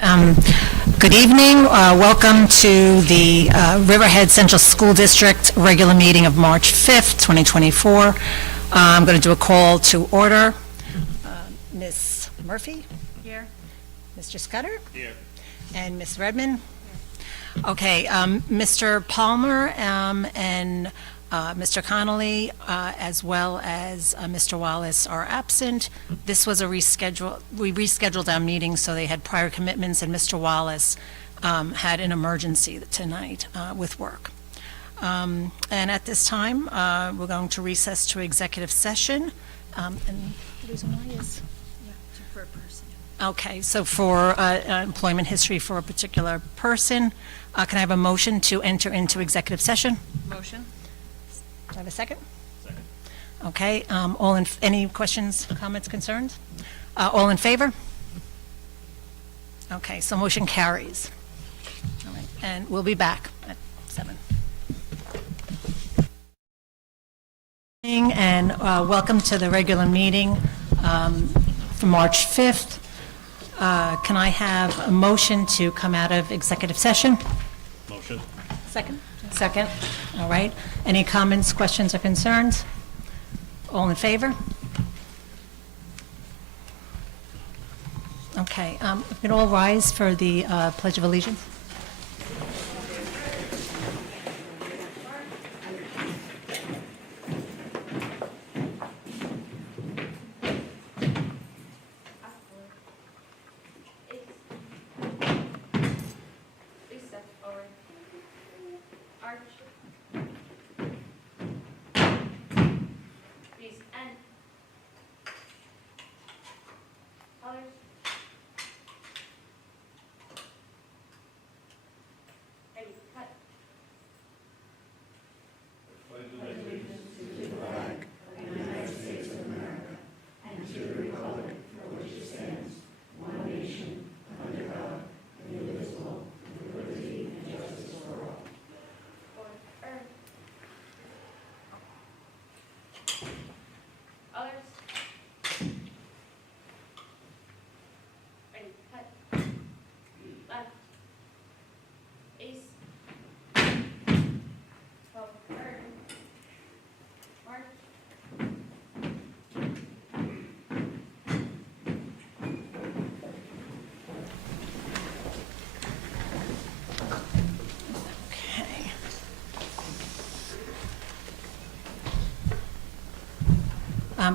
Good evening. Welcome to the Riverhead Central School District regular meeting of March 5th, 2024. I'm going to do a call to order. Ms. Murphy? Here. Mr. Scudder? Here. And Ms. Redmond? Okay, Mr. Palmer and Mr. Connolly, as well as Mr. Wallace are absent. This was a reschedule. We rescheduled our meeting, so they had prior commitments, and Mr. Wallace had an emergency tonight with work. And at this time, we're going to recess to executive session. And the reason why is? For a person. Okay, so for employment history for a particular person, can I have a motion to enter into executive session? Motion? Do I have a second? Second. Okay, any questions, comments, concerns? All in favor? Okay, so motion carries. All right, and we'll be back at 7. And welcome to the regular meeting for March 5th. Can I have a motion to come out of executive session? Motion. Second. Second. All right. Any comments, questions, or concerns? All in favor? Okay. If we can all rise for the Pledge of Allegiance.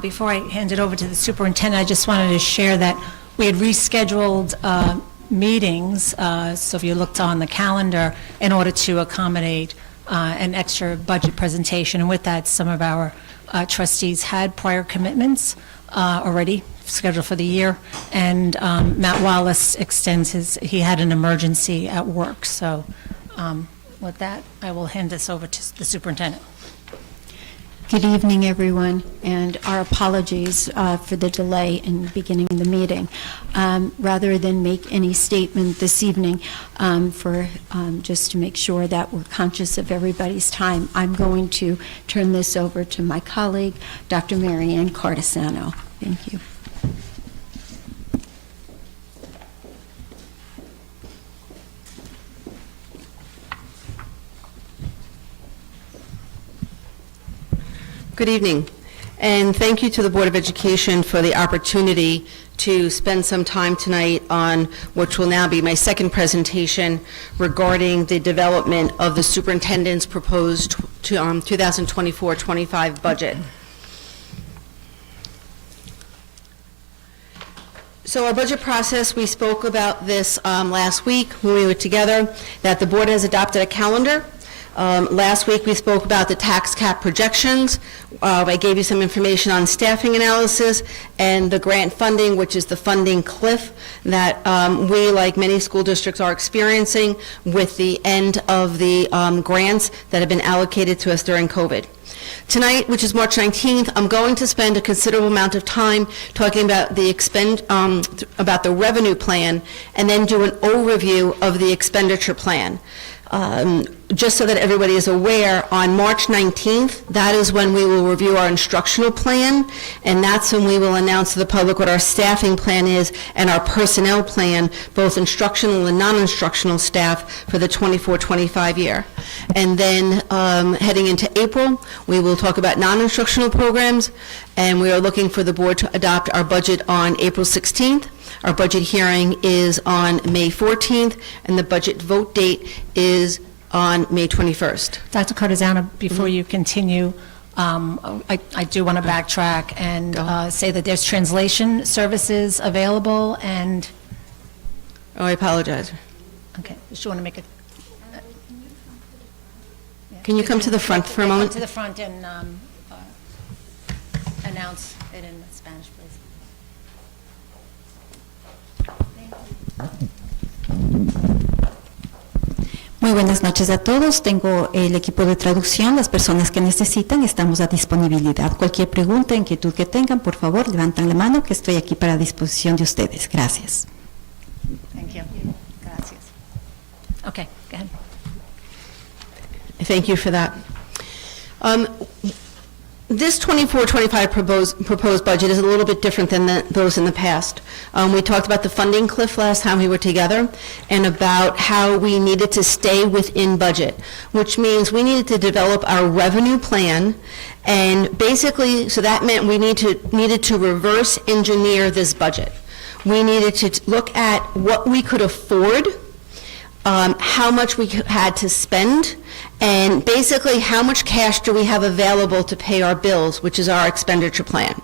Before I hand it over to the superintendent, I just wanted to share that we had rescheduled meetings, so if you looked on the calendar, in order to accommodate an extra budget presentation. And with that, some of our trustees had prior commitments already scheduled for the year. And Matt Wallace he had an emergency at work. So with that, I will hand this over to the superintendent. Good evening, everyone, and our apologies for the delay in beginning the meeting. Rather than make any statement this evening, just to make sure that we're conscious of everybody's time, I'm going to turn this over to my colleague, Dr. Marianne Cardesano. Thank you. Good evening, and thank you to the Board of Education for the opportunity to spend some time tonight on which will now be my second presentation regarding the development of the superintendent's proposed 2024-25 budget. So our budget process, we spoke about this last week when we were together, that the board has adopted a calendar. Last week we spoke about the tax cap projections. I gave you some information on staffing analysis and the grant funding, which is the funding cliff that we, like many school districts, are experiencing with the end of the grants that have been allocated to us during COVID. Tonight, which is March 19th, I'm going to spend a considerable amount of time talking about the revenue plan, and then do an overview of the expenditure plan. Just so that everybody is aware, on March 19th, that is when we will review our instructional plan, and that's when we will announce to the public what our staffing plan is and our personnel plan, both instructional and non-instructional staff for the 24-25 year. And then heading into April, we will talk about non-instructional programs, and we are looking for the board to adopt our budget on April 16th. Our budget hearing is on May 14th, and the budget vote date is on May 21st. Dr. Cardizano, before you continue, I do want to backtrack and say that there's translation services available, and... Oh, I apologize. Okay, just want to make a... Can you come to the front for a Come moment? to the front and announce it in Spanish, please. Muy buenas noches a todos. Tengo el equipo de traducción. Las personas que necesitan, estamos a disponibilidad. Cualquier pregunta, inquietud que tengan, por favor, levantan la mano, que estoy aquí para disposición de ustedes. Gracias. Thank you. Gracias. Okay, go ahead. Thank you for that. This 24-25 proposed budget is a little bit different than those in the past. We talked about the funding cliff last time we were together, and about how we needed to stay within budget, which means we needed to develop our revenue plan, and basically, so that meant we needed to reverse engineer this budget. We needed to look at what we could afford, how much we had to spend, and basically how much cash do we have available to pay our bills, which is our expenditure plan.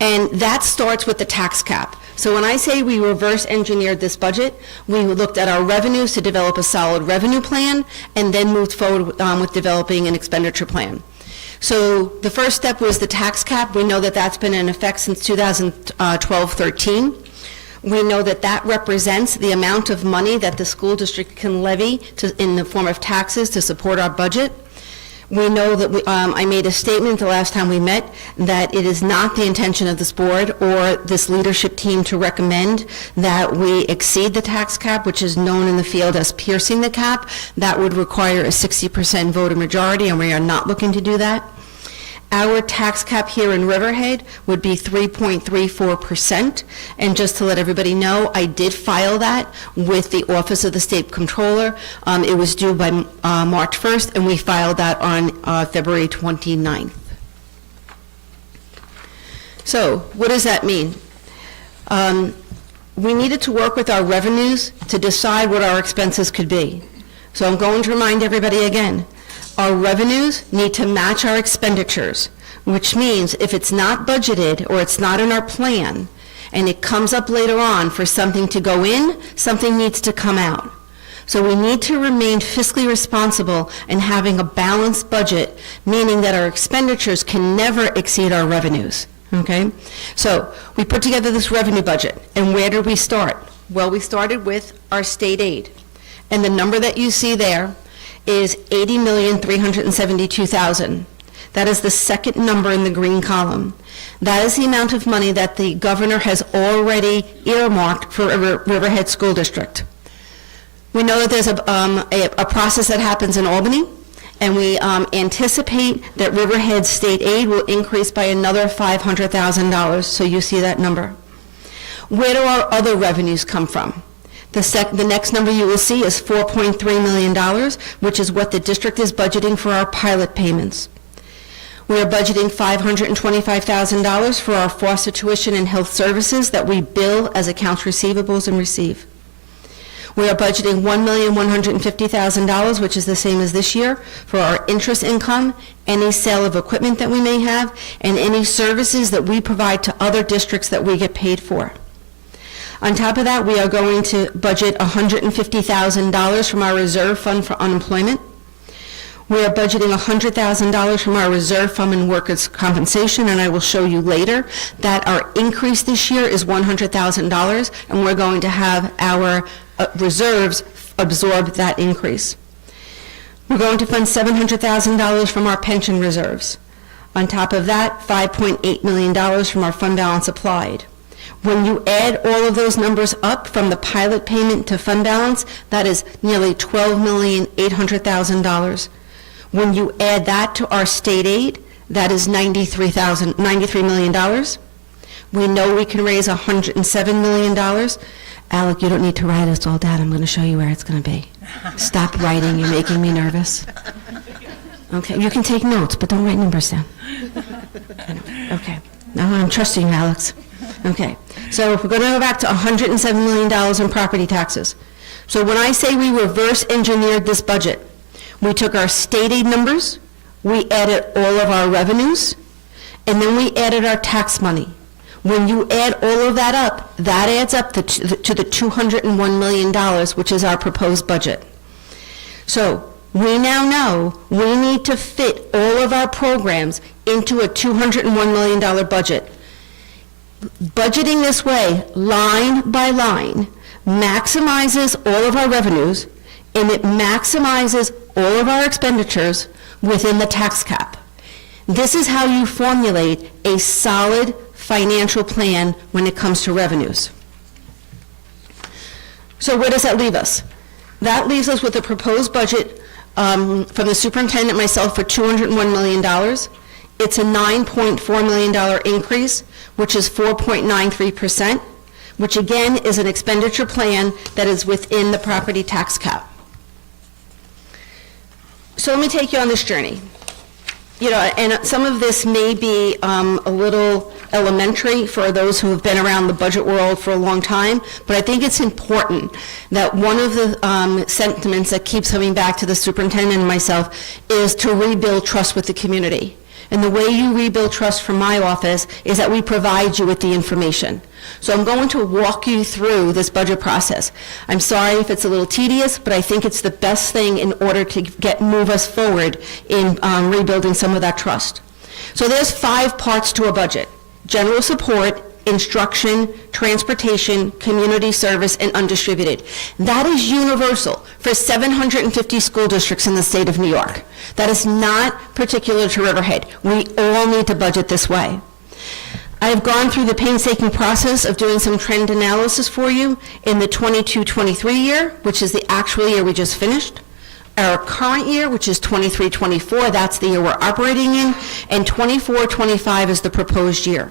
And that starts with the tax cap. So when I say we reverse engineered this budget, we looked at our revenues to develop a solid revenue plan, and then moved forward with developing an expenditure plan. So the first step was the tax cap. We know that that's been in effect since 2012-13. We know that that represents the amount of money that the school district can levy in the form of taxes to support our budget. We know that I made a statement the last time we met that it is not the intention of this board or this leadership team to recommend that we exceed the tax cap, which is known in the field as piercing the cap. That would require a 60% voter majority, and we are not looking to do that. Our tax cap here in Riverhead would be 3.34%, and just to let everybody know, I did file that with the Office of the State Comptroller. It was due by March 1st, and we filed that on February 29th. So, what does that mean? We needed to work with our revenues to decide what our expenses could be. So I'm going to remind everybody again. Our revenues need to match our expenditures, which means if it's not budgeted or it's not in our plan, and it comes up later on for something to go in, something needs to come out. So we need to remain fiscally responsible and having a balanced budget, meaning that our expenditures can never exceed our revenues, okay? So we put together this revenue budget, and where did we start? Well, we started with our state aid, and the number that you see there is $80,372,000. That is the second number in the green column. That is the amount of money that the governor has already earmarked for Riverhead School District. We know that there's a process that happens in Albany, and we anticipate that Riverhead state aid will increase by another $500,000, so you see that number. Where do our other revenues come from? The next number you will see is $4.3 million, which is what the district is budgeting for our pilot payments. We are budgeting $525,000 for our foster tuition and health services that we bill as accounts receivables and receive. We are budgeting $1,150,000, which is the same as this year, for our interest income, any sale of equipment that we may have, and any services that we provide to other districts that we get paid for. On top of that, we are going to budget $150,000 from our reserve fund for unemployment. We are budgeting $100,000 from our reserve fund and workers' compensation, and I will show you later that our increase this year is $100,000, and we're going to have our reserves absorb that increase. We're going to fund $700,000 from our pension reserves. On top of that, $5.8 million from our fund balance applied. When you add all of those numbers up from the pilot payment to fund balance, that is nearly $12,800,000. When you add that to our state aid, that is $93 million. We know we can raise $107 million. Alec, you don't need to write us all down. I'm going to show you where it's going to be. Stop writing. You're making me nervous. Okay, you can take notes, but don't write numbers down. Okay. Now I'm trusting you, Alex. Okay. So if we're going to go back to $107 million in property taxes. So when I say we reverse engineered this budget, we took our state aid numbers, we added all of our revenues, and then we added our tax money. When you add all of that up, that adds up to the $201 million, which is our proposed budget. So we now know we need to fit all of our programs into a $201 million budget. Budgeting this way, line by line, maximizes all of our revenues, and it maximizes all of our expenditures within the tax cap. This is how you formulate a solid financial plan when it comes to revenues. So where does that leave us? That leaves us with a proposed budget from the superintendent, myself, for $201 million. It's a $9.4 million increase, which is 4.93%, which again is an expenditure plan that is within the property tax cap. So let me take you on this journey. You know, and some of this may be a little elementary for those who have been around the budget world for a long time, but I think it's important that one of the sentiments that keeps coming back to the superintendent and myself is to rebuild trust with the community. And the way you rebuild trust from my office is that we provide you with the information. So I'm going to walk you through this budget process. I'm sorry if it's a little tedious, but I think it's the best thing in order to move us forward in rebuilding some of that trust. So there's 5 parts to a budget: general support, instruction, transportation, community service, and undistributed. That is universal for 750 school districts in the state of New York. That is not particular to Riverhead. We all need to budget this way. I have gone through the painstaking process of doing some trend analysis for you in the 22-23 year, which is the actual year we just finished, our current year, which is 23-24, that's the year we're operating in, and 24-25 is the proposed year.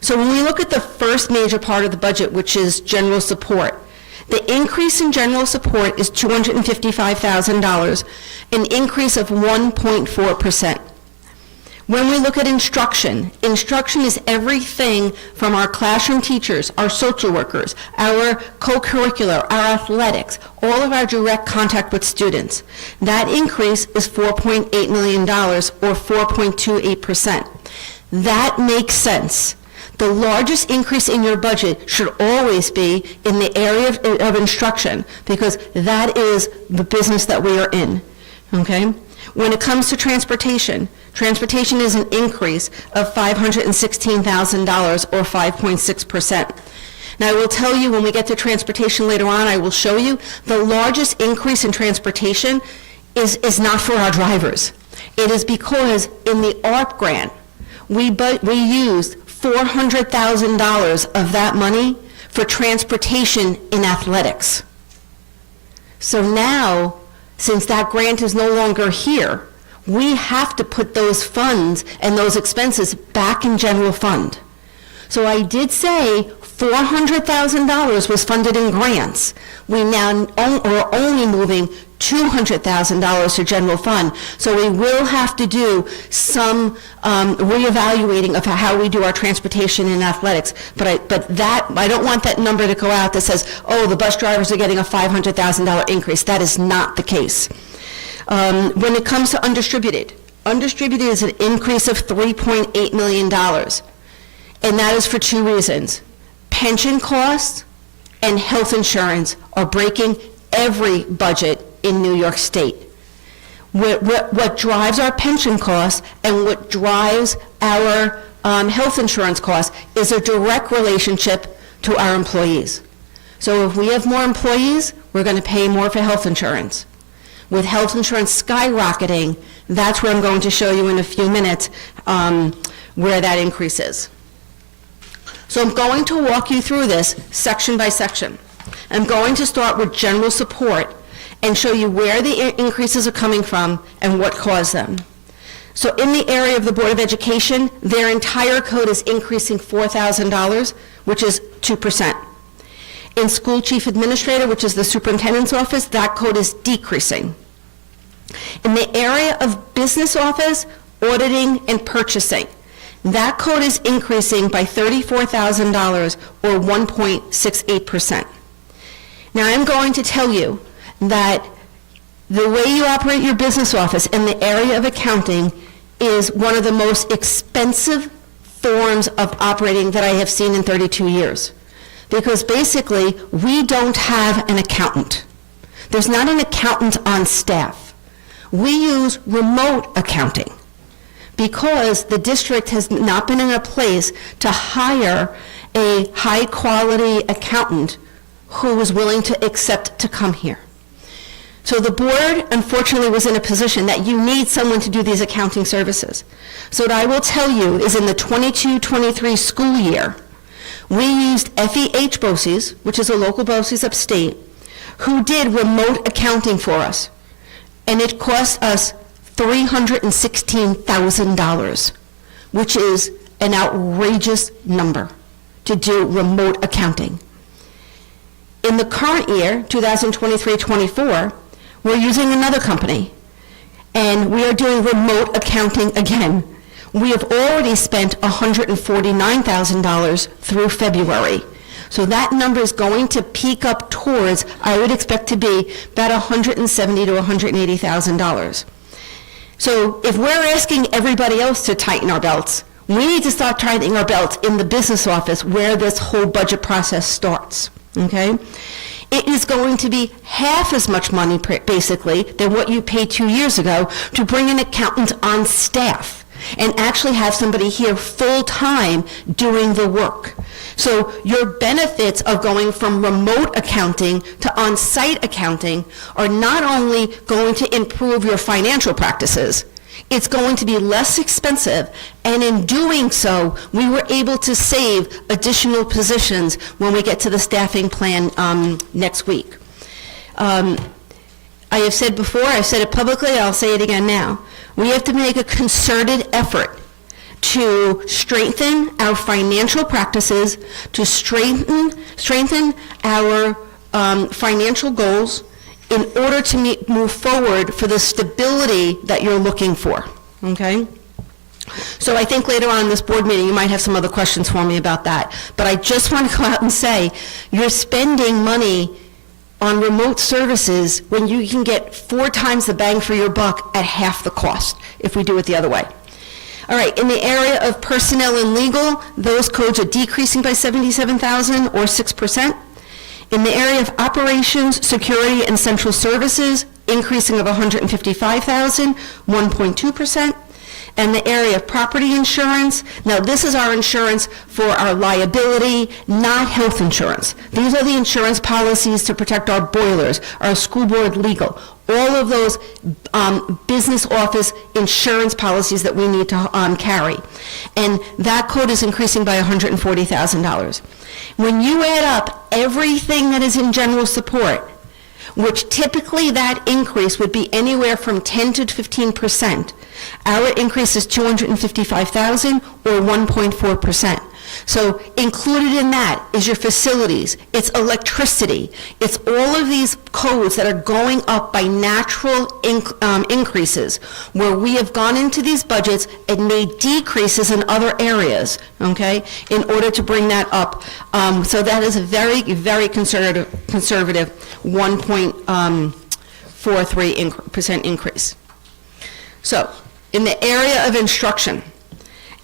So when we look at the first major part of the budget, which is general support, the increase in general support is $255,000, an increase of 1.4%. When we look at instruction, instruction is everything from our classroom teachers, our social workers, our co-curricular, our athletics, all of our direct contact with students. That increase is $4.8 million, or 4.28%. That makes sense. The largest increase in your budget should always be in the area of instruction, because that is the business that we are in, okay? When it comes to transportation, transportation is an increase of $516,000, or 5.6%. Now, I will tell you, when we get to transportation later on, I will show you the largest increase in transportation is not for our drivers. It is because in the ARP grant, we used $400,000 of that money for transportation in athletics. So now, since that grant is no longer here, we have to put those funds and those expenses back in general fund. So I did say $400,000 was funded in grants. We now are only moving $200,000 to general fund. So we will have to do some reevaluating of how we do our transportation and athletics. But I don't want that number to go out that says, oh, the bus drivers are getting a $500,000 increase. That is not the case. When it comes to undistributed is an increase of $3.8 million. And that is for 2 reasons. Pension costs and health insurance are breaking every budget in New York State. What drives our pension costs and what drives our health insurance costs is a direct relationship to our employees. So if we have more employees, we're going to pay more for health insurance. With health insurance skyrocketing, that's where I'm going to show you in a few minutes where that increase is. So I'm going to walk you through this section by section. I'm going to start with general support and show you where the increases are coming from and what caused them. So in the area of the Board of Education, their entire code is increasing $4,000, which is 2%. In School Chief Administrator, which is the Superintendent's Office, that code is decreasing. In the area of Business Office, Auditing, and Purchasing, that code is increasing by $34,000 or 1.68%. Now, I'm going to tell you that the way you operate your business office in the area of accounting is one of the most expensive forms of operating that I have seen in 32 years. Because basically, we don't have an accountant. There's not an accountant on staff. We use remote accounting because the district has not been in a place to hire a high-quality accountant who was willing to accept to come here. So the board, unfortunately, was in a position that you need someone to do these accounting services. So what I will tell you is in the 22-23 school year, we used FEH BOCES, which is a local BOCES upstate, who did remote accounting for us. And it cost us $316,000, which is an outrageous number to do remote accounting. In the current year, 2023-24, we're using another company, and we are doing remote accounting again. We have already spent $149,000 through February. So that number is going to peak up towards, I would expect to be about $170,000 to $180,000. So if we're asking everybody else to tighten our belts, we need to start tightening our belts in the business office where this whole budget process starts, okay? It is going to be half as much money, basically, than what you paid 2 years ago to bring an accountant on staff and actually have somebody here full-time doing the work. So your benefits of going from remote accounting to on-site accounting are not only going to improve your financial practices, it's going to be less expensive, and in doing so, we were able to save additional positions when we get to the staffing plan next week. I have said before, I've said it publicly, I'll say it again now. We have to make a concerted effort to strengthen our financial practices, to strengthen our financial goals in order to move forward for the stability that you're looking for, okay? So I think later on in this board meeting, you might have some other questions for me about that. But I just want to go out and say, you're spending money on remote services when you can get 4 times the bang for your buck at half the cost if we do it the other way. All right, in the area of personnel and legal, those codes are decreasing by $77,000 or 6%. In the area of operations, security, and central services, increasing of $155,000, 1.2%. And the area of property insurance, now this is our insurance for our liability, not health insurance. These are the insurance policies to protect our boilers, our school board legal, all of those business office insurance policies that we need to carry. And that code is increasing by $140,000. When you add up everything that is in general support, which typically that increase would be anywhere from 10 to 15%. Our increase is $255,000 or 1.4%. So included in that is your facilities, it's electricity, it's all of these codes that are going up by natural increases, where we have gone into these budgets and made decreases in other areas, okay, in order to bring that up. So that is a very, very conservative 1.43% increase. So in the area of instruction,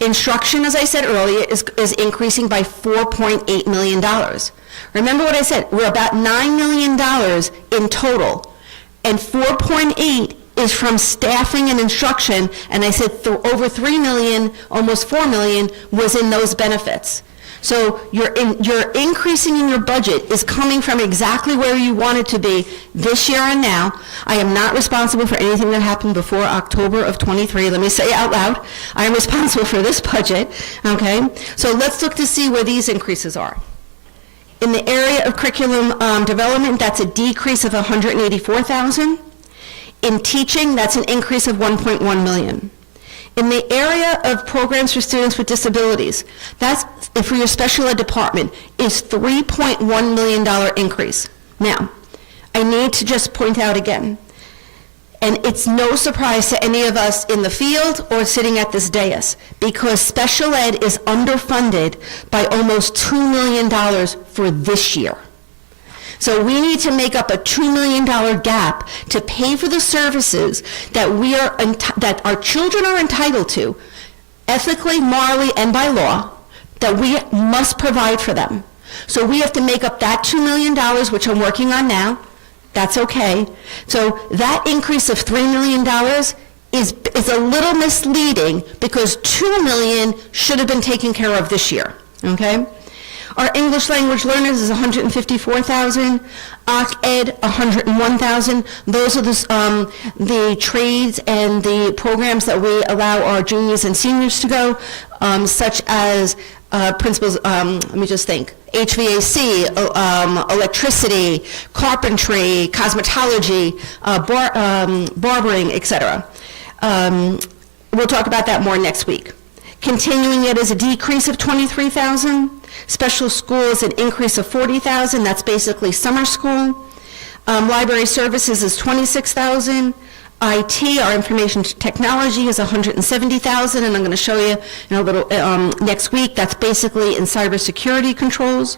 as I said earlier, is increasing by $4.8 million. Remember what I said, we're about $9 million in total, and 4.8 is from staffing and instruction, and I said over $3 million, almost $4 million, was in those benefits. So your increasing in your budget is coming from exactly where you want it to be this year and now. I am not responsible for anything that happened before October of '23. Let me say it out loud. I am responsible for this budget, okay? So let's look to see where these increases are. In the area of curriculum development, that's a decrease of $184,000. In teaching, that's an increase of $1.1 million. In the area of programs for students with disabilities, that's, for your special ed department, is $3.1 million increase. Now, I need to just point out again, and it's no surprise to any of us in the field or sitting at this dais, because special ed is underfunded by almost $2 million for this year. So we need to make up a $2 million gap to pay for the services that that our children are entitled to, ethically, morally, and by law, that we must provide for them. So we have to make up that $2 million, which I'm working on now. That's okay. So that increase of $3 million is a little misleading, because $2 million should have been taken care of this year, okay? Our English language learners is $154,000, Ed $101,000. Those are the trades and the programs that we allow our juniors and seniors to go, such as principals, let me just think, HVAC, electricity, carpentry, cosmetology, barbering, etc. We'll talk about that more next week. Continuing it is a decrease of $23,000. Special school is an increase of $40,000. That's basically summer school. Library services is $26,000. IT, our information technology, is $170,000, and I'm going to show you in a little next week. That's basically in cybersecurity controls.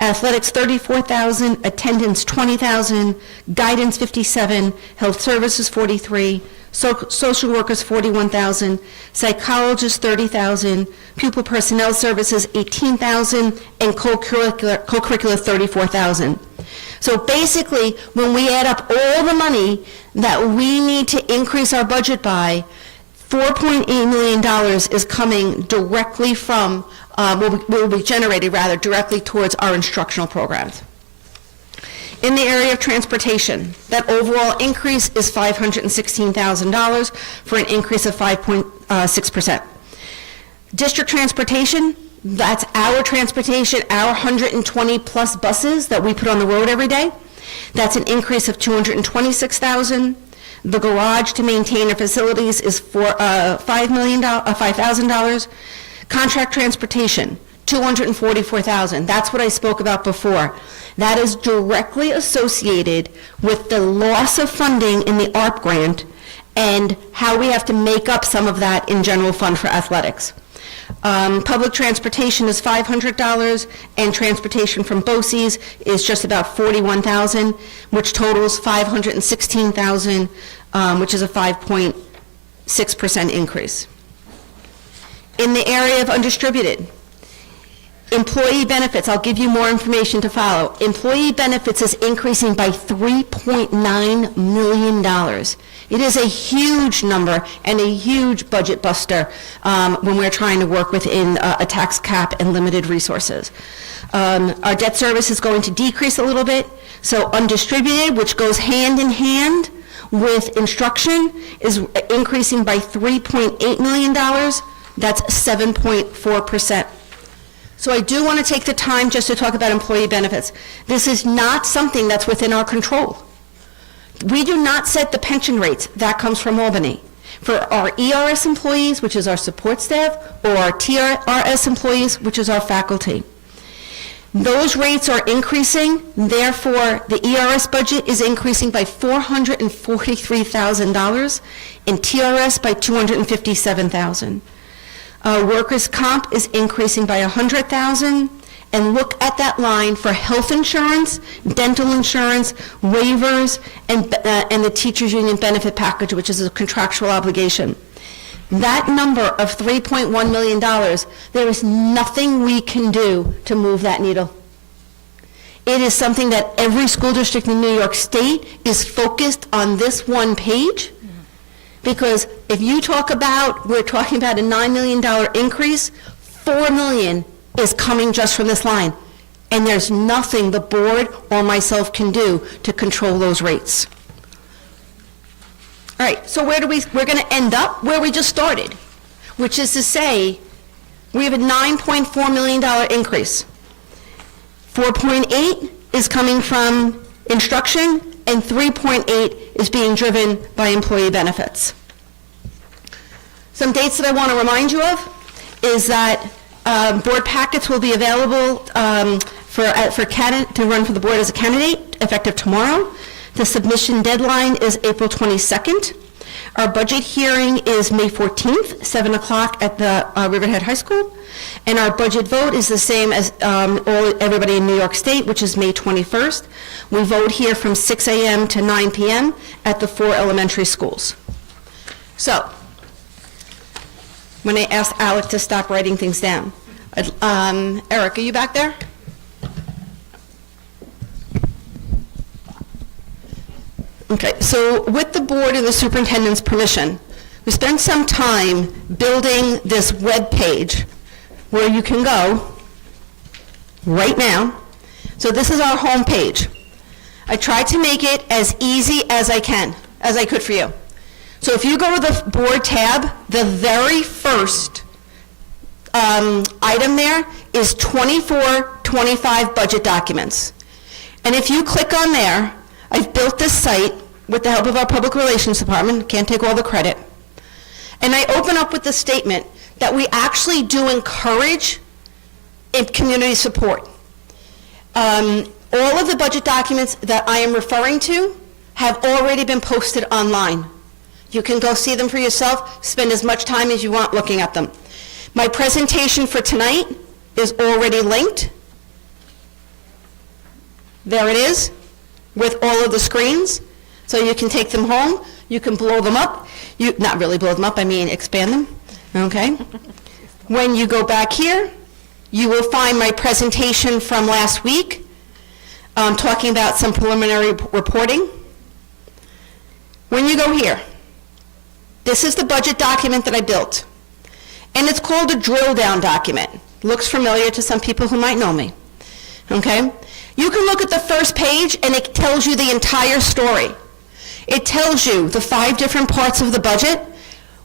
Athletics $34,000, attendance $20,000, guidance $57,000, health services $43,000. Social workers $41,000, psychologists $30,000, pupil personnel services $18,000, and co-curricular $34,000. So basically, when we add up all the money that we need to increase our budget by, $4.8 million is coming directly from, will be generated rather directly towards our instructional programs. In the area of transportation, that overall increase is $516,000 for an increase of 5.6%. District transportation, that's our transportation, our 120 plus buses that we put on the road every day. That's an increase of $226,000. The garage to maintain our facilities is for $5,000. Contract transportation, $244,000. That's what I spoke about before. That is directly associated with the loss of funding in the ARP grant and how we have to make up some of that in general fund for athletics. Public transportation is $500, and transportation from BOCES is just about $41,000, which totals $516,000, which is a 5.6% increase. In the area of undistributed, employee benefits, I'll give you more information to follow. Employee benefits is increasing by $3.9 million. It is a huge number and a huge budget buster when we're trying to work within a tax cap and limited resources. Our debt service is going to decrease a little bit. So undistributed, which goes hand in hand with instruction, is increasing by $3.8 million. That's 7.4%. So I do want to take the time just to talk about employee benefits. This is not something that's within our control. We do not set the pension rates. That comes from Albany. For our ERS employees, which is our support staff, or our TRS employees, which is our faculty. Those rates are increasing, therefore the ERS budget is increasing by $443,000, and TRS by $257,000. Workers' comp is increasing by $100,000, and look at that line for health insurance, dental insurance, waivers, and the teachers' union benefit package, which is a contractual obligation. That number of $3.1 million, there is nothing we can do to move that needle. It is something that every school district in New York State is focused on this one page. Because if you talk about, we're talking about a $9 million increase, $4 million is coming just from this line. And there's nothing the board or myself can do to control those rates. All right, so we're going to end up where we just started, which is to say, we have a $9.4 million increase. 4.8 is coming from instruction, and 3.8 is being driven by employee benefits. Some dates that I want to remind you of is that board packets will be available to run for the board as a candidate effective tomorrow. The submission deadline is April 22nd. Our budget hearing is May 14th, 7 o'clock at the Riverhead High School. And our budget vote is the same as everybody in New York State, which is May 21st. We vote here from 6 a.m. to 9 p.m. at the 4 elementary schools. So, when I asked Alec to stop writing things down, Eric, are you back there? Okay, so with the board and the superintendent's permission, we spent some time building this web page where you can go right now. So this is our home page. I tried to make it as easy as I could for you. So if you go to the board tab, the very first item there is 24-25 budget documents. And if you click on there, I've built this site with the help of our public relations department, can't take all the credit, and I open up with the statement that we actually do encourage community support. All of the budget documents that I am referring to have already been posted online. You can go see them for yourself, spend as much time as you want looking at them. My presentation for tonight is already linked. There it is, with all of the screens. So you can take them home, you can blow them up. Not really blow them up, I mean expand them, okay? When you go back here, you will find my presentation from last week, talking about some preliminary reporting. When you go here, this is the budget document that I built. And it's called a drill down document. Looks familiar to some people who might know me, okay? You can look at the first page and it tells you the entire story. It tells you the 5 different parts of the budget,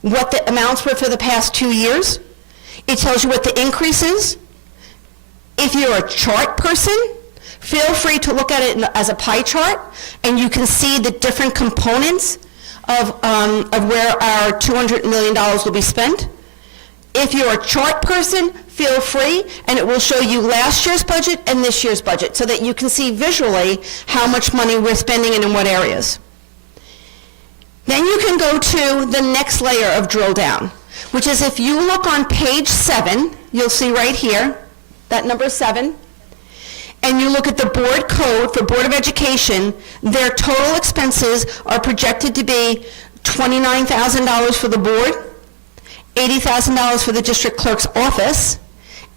what the amounts were for the past 2 years. It tells you what the increase is. If you're a chart person, feel free to look at it as a pie chart, and you can see the different components of where our $200 million will be spent. If you're a chart person, feel free, and it will show you last year's budget and this year's budget so that you can see visually how much money we're spending and in what areas. Then you can go to the next layer of drill down, which is if you look on page 7, you'll see right here, that number 7, and you look at the board code for Board of Education, their total expenses are projected to be $29,000 for the board, $80,000 for the district clerk's office,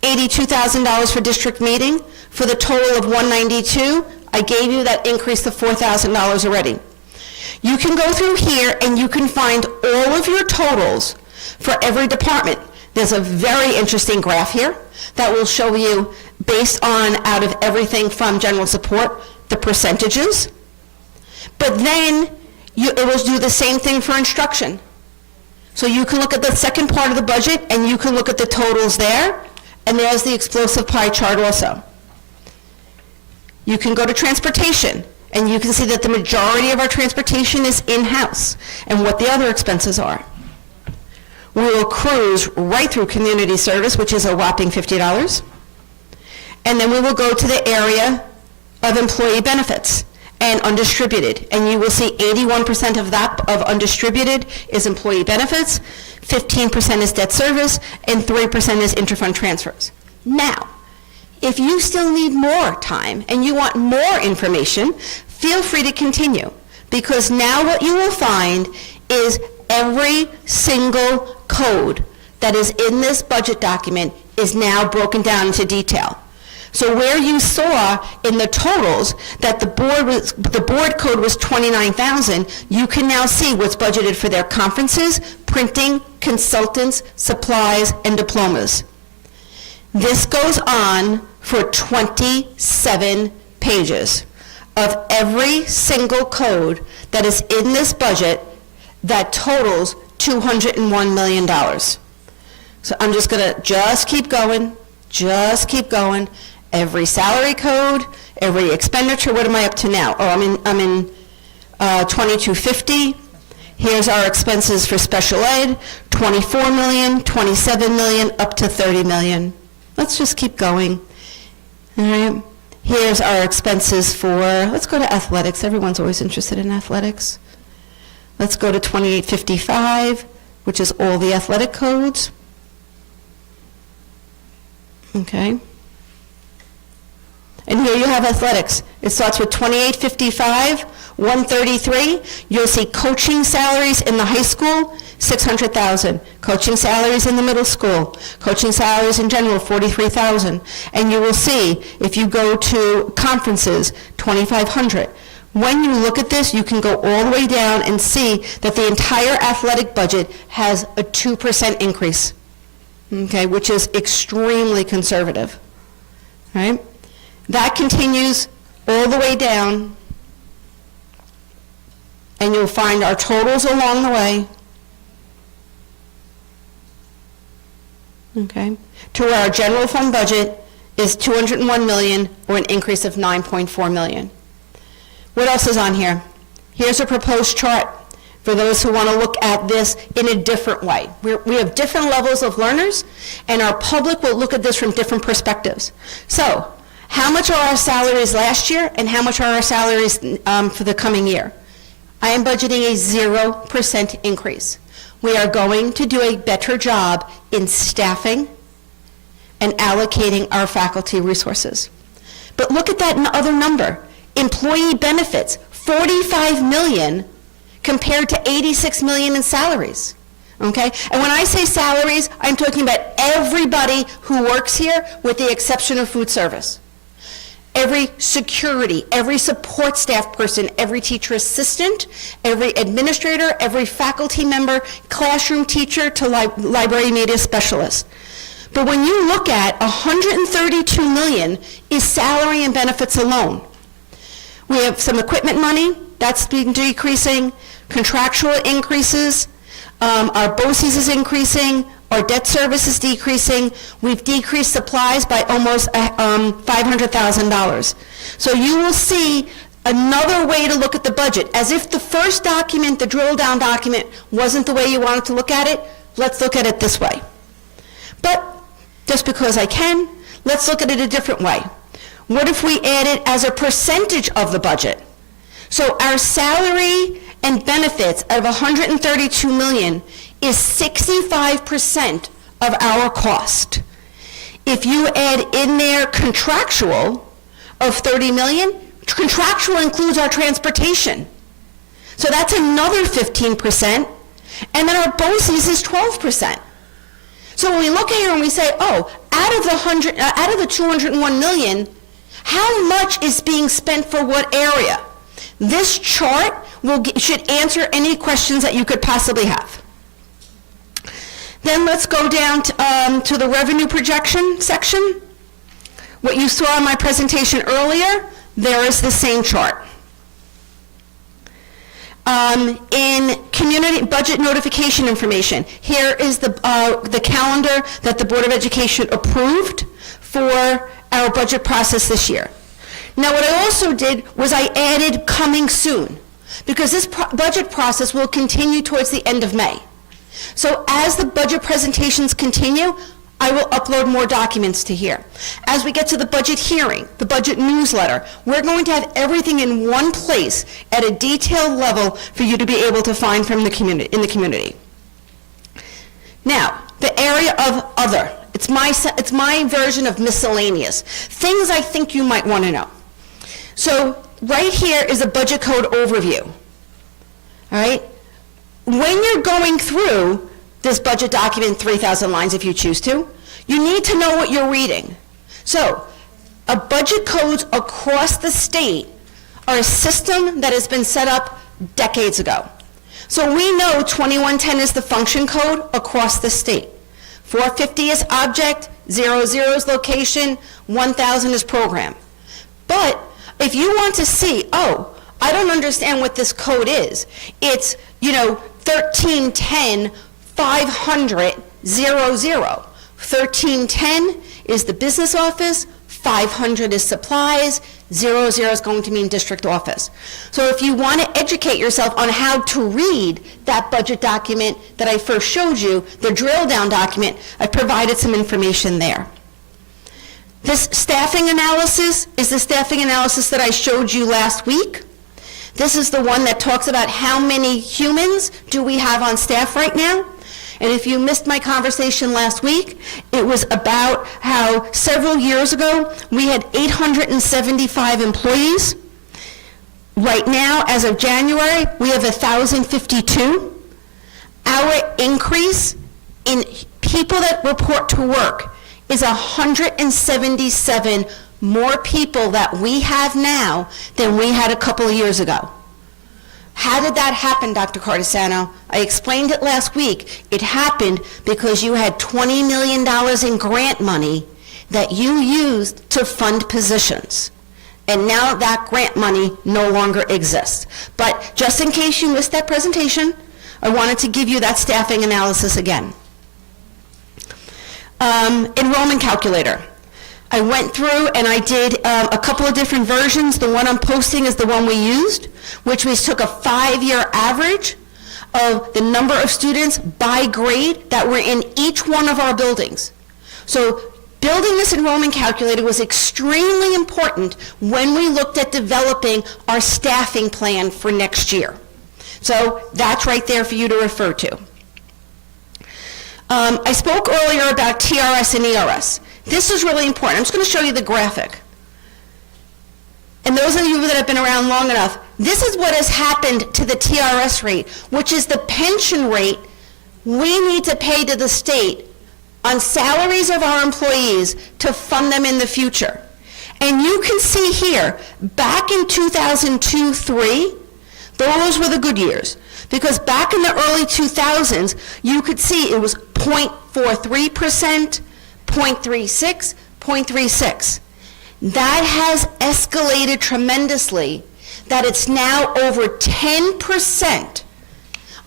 $82,000 for district meeting, for the total of $192. I gave you that increase to $4,000 already. You can go through here and you can find all of your totals for every department. There's a very interesting graph here that will show you, based on out of everything from general support, the percentages. But then it will do the same thing for instruction. So you can look at the second part of the budget and you can look at the totals there, and there's the explosive pie chart also. You can go to transportation, and you can see that the majority of our transportation is in-house, and what the other expenses are. We will cruise right through community service, which is a whopping $50. And then we will go to the area of employee benefits and undistributed. And you will see 81% of that, of undistributed, is employee benefits, 15% is debt service, and 3% is interfund transfers. Now, if you still need more time and you want more information, feel free to continue, because now what you will find is every single code that is in this budget document is now broken down into detail. So where you saw in the totals that the board code was $29,000, you can now see what's budgeted for their conferences, printing, consultants, supplies, and diplomas. This goes on for 27 pages of every single code that is in this budget that totals $201 million. So I'm just going to keep going, Every salary code, every expenditure, what am I up to now? Oh, I'm in 2250. Here's our expenses for special ed, 24 million, 27 million, up to 30 million. Let's just keep going. All right. Here's our expenses for, let's go to athletics. Everyone's always interested in athletics. Let's go to 2855, which is all the athletic codes. Okay. And here you have athletics. It starts with 2855, 133. You'll see coaching salaries in the high school, 600,000. Coaching salaries in the middle school. Coaching salaries in general, 43,000. And you will see, if you go to conferences, 2,500. When you look at this, you can go all the way down and see that the entire athletic budget has a 2% increase, okay, which is extremely conservative, right? That continues all the way down, and you'll find our totals along the way, okay, to where our general fund budget is 201 million, or an increase of 9.4 million. What else is on here? Here's a proposed chart for those who want to look at this in a different way. We have different levels of learners, and our public will look at this from different perspectives. So, how much are our salaries last year, and how much are our salaries for the coming year? I am budgeting a 0% increase. We are going to do a better job in staffing and allocating our faculty resources. But look at that other number. Employee benefits, 45 million compared to 86 million in salaries. Okay? And when I say salaries, I'm talking about everybody who works here with the exception of food service. Every security, every support staff person, every teacher assistant, every administrator, every faculty member, classroom teacher to library media specialist. But when you look at 132 million is salary and benefits alone. We have some equipment money, that's been decreasing, contractual increases, our BOCES is increasing, our debt service is decreasing, we've decreased supplies by almost $500,000. So you will see another way to look at the budget. As if the first document, the drill down document, wasn't the way you wanted to look at it, let's look at it this way. But just because I can, let's look at it a different way. What if we add it as a percentage of the budget? So our salary and benefits of 132 million is 65% of our cost. If you add in there contractual of 30 million, contractual includes our transportation. So that's another 15%, and then our BOCES is 12%. So when we look here and we say, oh, out of the 201 million, how much is being spent for what area? This chart should answer any questions that you could possibly have. Then let's go down to the revenue projection section. What you saw in my presentation earlier, there is the same chart. In community budget notification information, here is the calendar that the Board of Education approved for our budget process this year. Now what I also did was I added coming soon, because this budget process will continue towards the end of May. So as the budget presentations continue, I will upload more documents to here. As we get to the budget hearing, the budget newsletter, we're going to have everything in one place at a detailed level for you to be able to find from the community, in the community. Now, the area of other. It's my version of miscellaneous. Things I think you might want to know. So right here is a budget code overview. All right? When you're going through this budget document, 3,000 lines if you choose to, you need to know what you're reading. So, budget codes across the state are a system that has been set up decades ago. So we know 2110 is the function code across the state. 450 is object, 00 is location, 1,000 is program. But if you want to see, oh, I don't understand what this code is. It's, 1310 500 00. 1310 is the business office, 500 is supplies, 00 is going to mean district office. So if you want to educate yourself on how to read that budget document that I first showed you, the drill down document, I provided some information there. This staffing analysis is the staffing analysis that I showed you last week. This is the one that talks about how many humans do we have on staff right now. And if you missed my conversation last week, it was about how several years ago we had 875 employees. Right now, as of January, we have 1,052. Our increase in people that report to work is 177 more people that we have now than we had a couple of years ago. How did that happen, Dr. Cardisano? I explained it last week. It happened because you had $20 million in grant money that you used to fund positions. And now that grant money no longer exists. But just in case you missed that presentation, I wanted to give you that staffing analysis again. Enrollment calculator. I went through and I did a couple of different versions. The one I'm posting is the one we used, which we took a 5-year average of the number of students by grade that were in each one of our buildings. So building this enrollment calculator was extremely important when we looked at developing our staffing plan for next year. So that's right there for you to refer to. I spoke earlier about TRS and ERS. This is really important. I'm just going to show you the graphic. And those of you that have been around long enough, this is what has happened to the TRS rate, which is the pension rate we need to pay to the state on salaries of our employees to fund them in the future. And you can see here, back in 2002-03, those were the good years. Because back in the early 2000s, you could see it was 0.43%, 0.36, 0.36. That has escalated tremendously, that it's now over 10%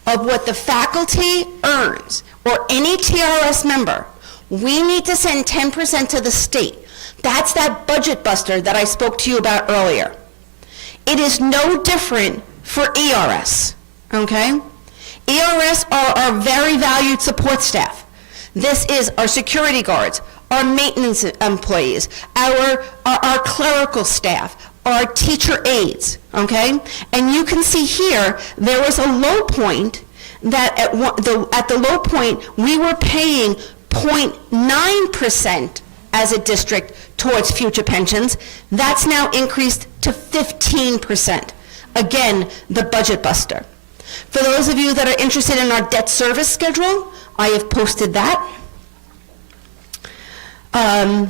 of what the faculty earns, or any TRS member. We need to send 10% to the state. That's that budget buster that I spoke to you about earlier. It is no different for ERS, okay? ERS are our very valued support staff. This is our security guards, our maintenance employees, our clerical staff, our teacher aides, okay? And you can see here, there was a low point that at the low point, we were paying 0.9% as a district towards future pensions. That's now increased to 15%. Again, the budget buster. For those of you that are interested in our debt service schedule, I have posted that. I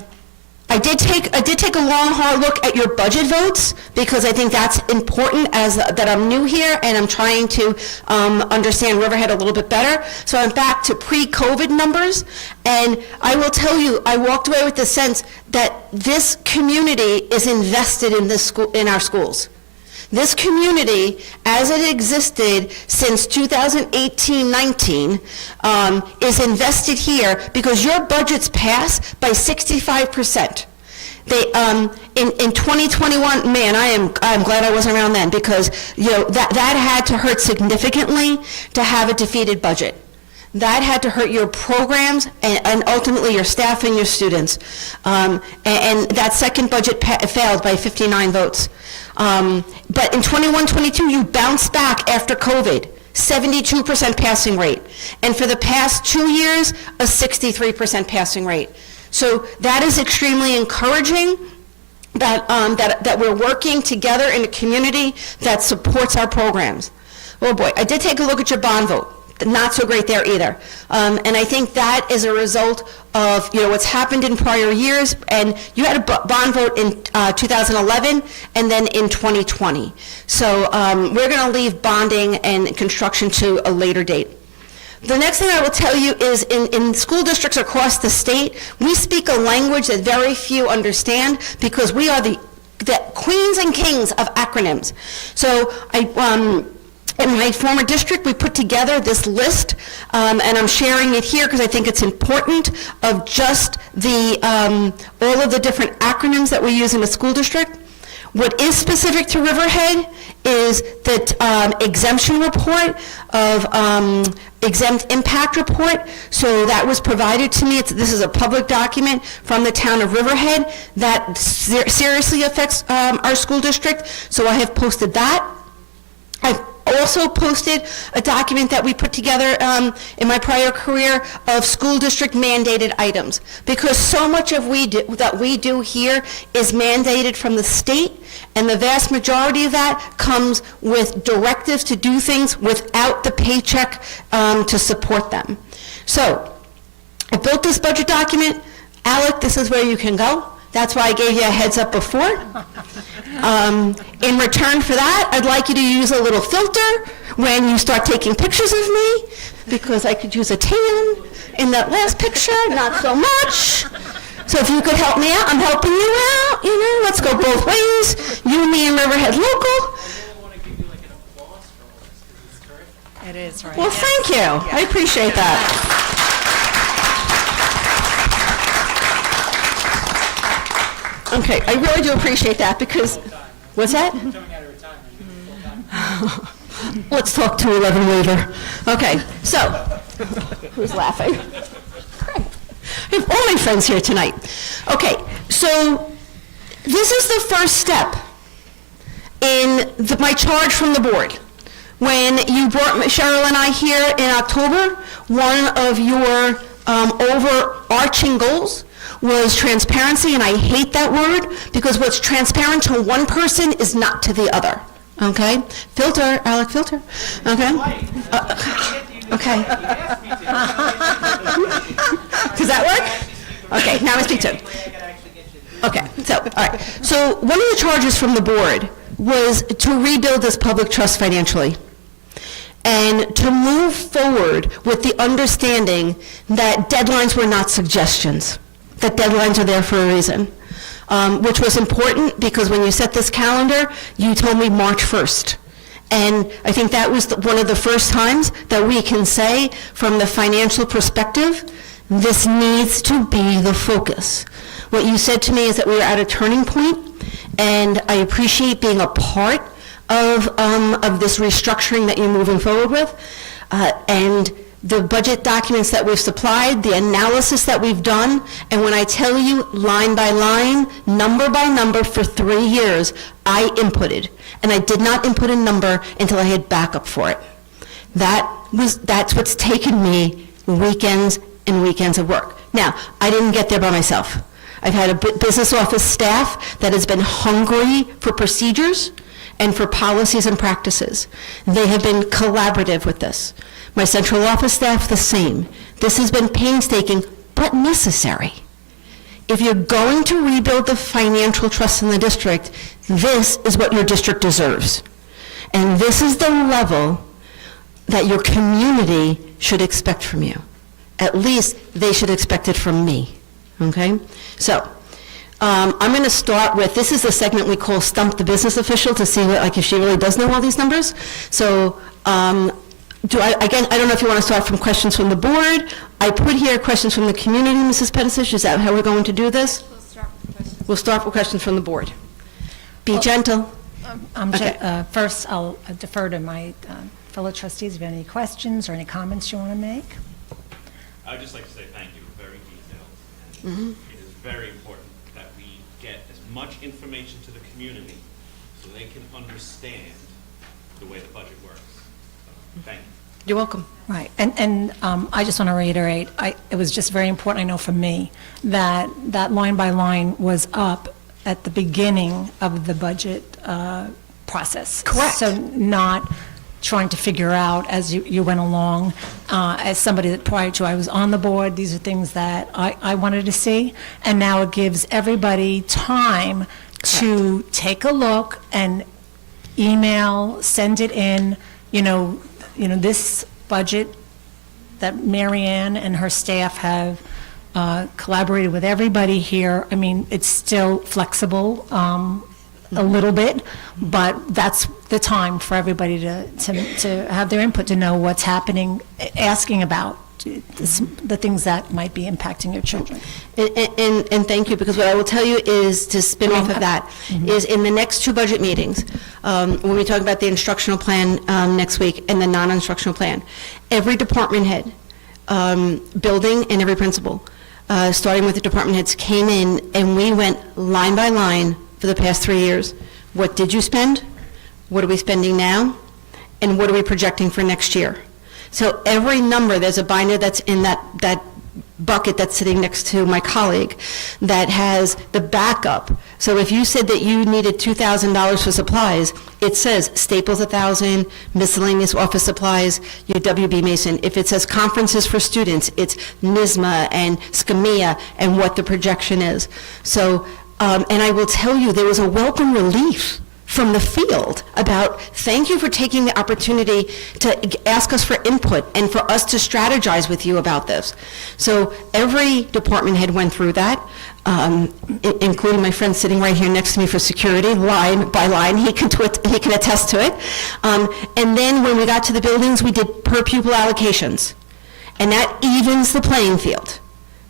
did take a long, hard look at your budget votes because I think that's important that I'm new here and I'm trying to understand Riverhead a little bit better. So I'm back to pre-COVID numbers, and I will tell you, I walked away with the sense that this community is invested in in our schools. This community, as it existed since 2018-19, is invested here because your budgets pass by 65%. They, in 2021, man, I'm glad I wasn't around then because that had to hurt significantly to have a defeated budget. That had to hurt your programs and ultimately your staff and your students. And that second budget failed by 59 votes. But in 21-22, you bounced back after COVID, 72% passing rate. And for the past 2 years, a 63% passing rate. So that is extremely encouraging that we're working together in a community that supports our programs. Oh boy, I did take a look at your bond vote. Not so great there either. And I think that is a result of what's happened in prior years. And you had a bond vote in 2011 and then in 2020. So we're going to leave bonding and construction to a later date. The next thing I will tell you is in school districts across the state, we speak a language that very few understand because we are the queens and kings of acronyms. So in my former district, we put together this list, and I'm sharing it here because I think it's important, of just all of the different acronyms that we use in a school district. What is specific to Riverhead is that exemption report of exempt impact report. So that was provided to me. This is a public document from the town of Riverhead that seriously affects our school district. So I have posted that. I've also posted a document that we put together in my prior career of school district mandated items, because so much of that we do here is mandated from the state, and the vast majority of that comes with directives to do things without the paycheck to support them. So I built this budget document. Alec, this is where you can go. That's why I gave you a heads up before. In return for that, I'd like you to use a little filter when you start taking pictures of me, because I could use a tan in that last picture, not so much. So if you could help me out, I'm helping you out, let's go both ways. You, me, and Riverhead local. It is, right? Well, thank you. I appreciate that. Okay, I really do appreciate that because, what's that? Let's talk to 11 later. Okay, so, who's laughing? Great. I have all my friends here tonight. Okay, so this is the first step in my charge from the board. When you brought Cheryl and I here in October, one of your overarching goals was transparency, and I hate that word because what's transparent to one person is not to the other. Okay? Filter, Alec, filter. Okay? Okay. Does that work? Okay, now I speak to him. Okay, so, all right. So one of the charges from the board was to rebuild this public trust financially and to move forward with the understanding that deadlines were not suggestions, that deadlines are there for a reason, which was important because when you set this calendar, you told me March 1st. And I think that was one of the first times that we can say, from the financial perspective, this needs to be the focus. What you said to me is that we are at a turning point, and I appreciate being a part of this restructuring that you're moving forward with. And the budget documents that we've supplied, the analysis that we've done, and when I tell you line by line, number by number for 3 years, I inputted. And I did not input a number until I had backup for it. That's what's taken me weekends and weekends of work. Now, I didn't get there by myself. I've had a business office staff that has been hungry for procedures and for policies and practices. They have been collaborative with this. My central office staff, the same. This has been painstaking, but necessary. If you're going to rebuild the financial trust in the district, this is what your district deserves. And this is the level that your community should expect from you. At least they should expect it from me, okay? So, I'm going to start with, this is the segment we call Stump the Business Official to see if she really does know all these numbers. So, I don't know if you want to start from questions from the board. I put here questions from the community, Mrs. Pettisich. Is that how we're going to do this? We'll start with questions from the board. Be gentle. First, I'll defer to my fellow trustees if you have any questions or any comments you want to make. I'd just like to say thank you. Very detailed. And it is very important that we get as much information to the community so they can understand the way the budget works. So, thank you. You're welcome. Right, and I just want to reiterate, it was just very important, I know for me, that line by line was up at the beginning of the budget process. Correct. So not trying to figure out as you went along. As somebody that prior to I was on the board, these are things that I wanted to see, and now it gives everybody time to take a look and email, send it in, this budget that Mary Ann and her staff have collaborated with everybody here. I mean, it's still flexible a little bit, but that's the time for everybody to have their input, to know what's happening, asking about the things that might be impacting your children. And thank you, because what I will tell you is, to spin off of that, is in the next 2 budget meetings, when we talk about the instructional plan next week and the non-instructional plan, every department head, building and every principal, starting with the department heads, came in and we went line by line for the past 3 years. What did you spend? What are we spending now? And what are we projecting for next year? So every number, there's a binder that's in that bucket that's sitting next to my colleague that has the backup. So if you said that you needed $2,000 for supplies, it says Staples 1,000, miscellaneous office supplies, your WB Mason. If it says conferences for students, it's NISMA and SCMEA and what the projection is. So, and I will tell you, there was a welcome relief from the field about, thank you for taking the opportunity to ask us for input and for us to strategize with you about this. So every department head went through that, including my friend sitting right here next to me for security, line by line. He can attest to it. And then when we got to the buildings, we did per pupil allocations. And that evens the playing field.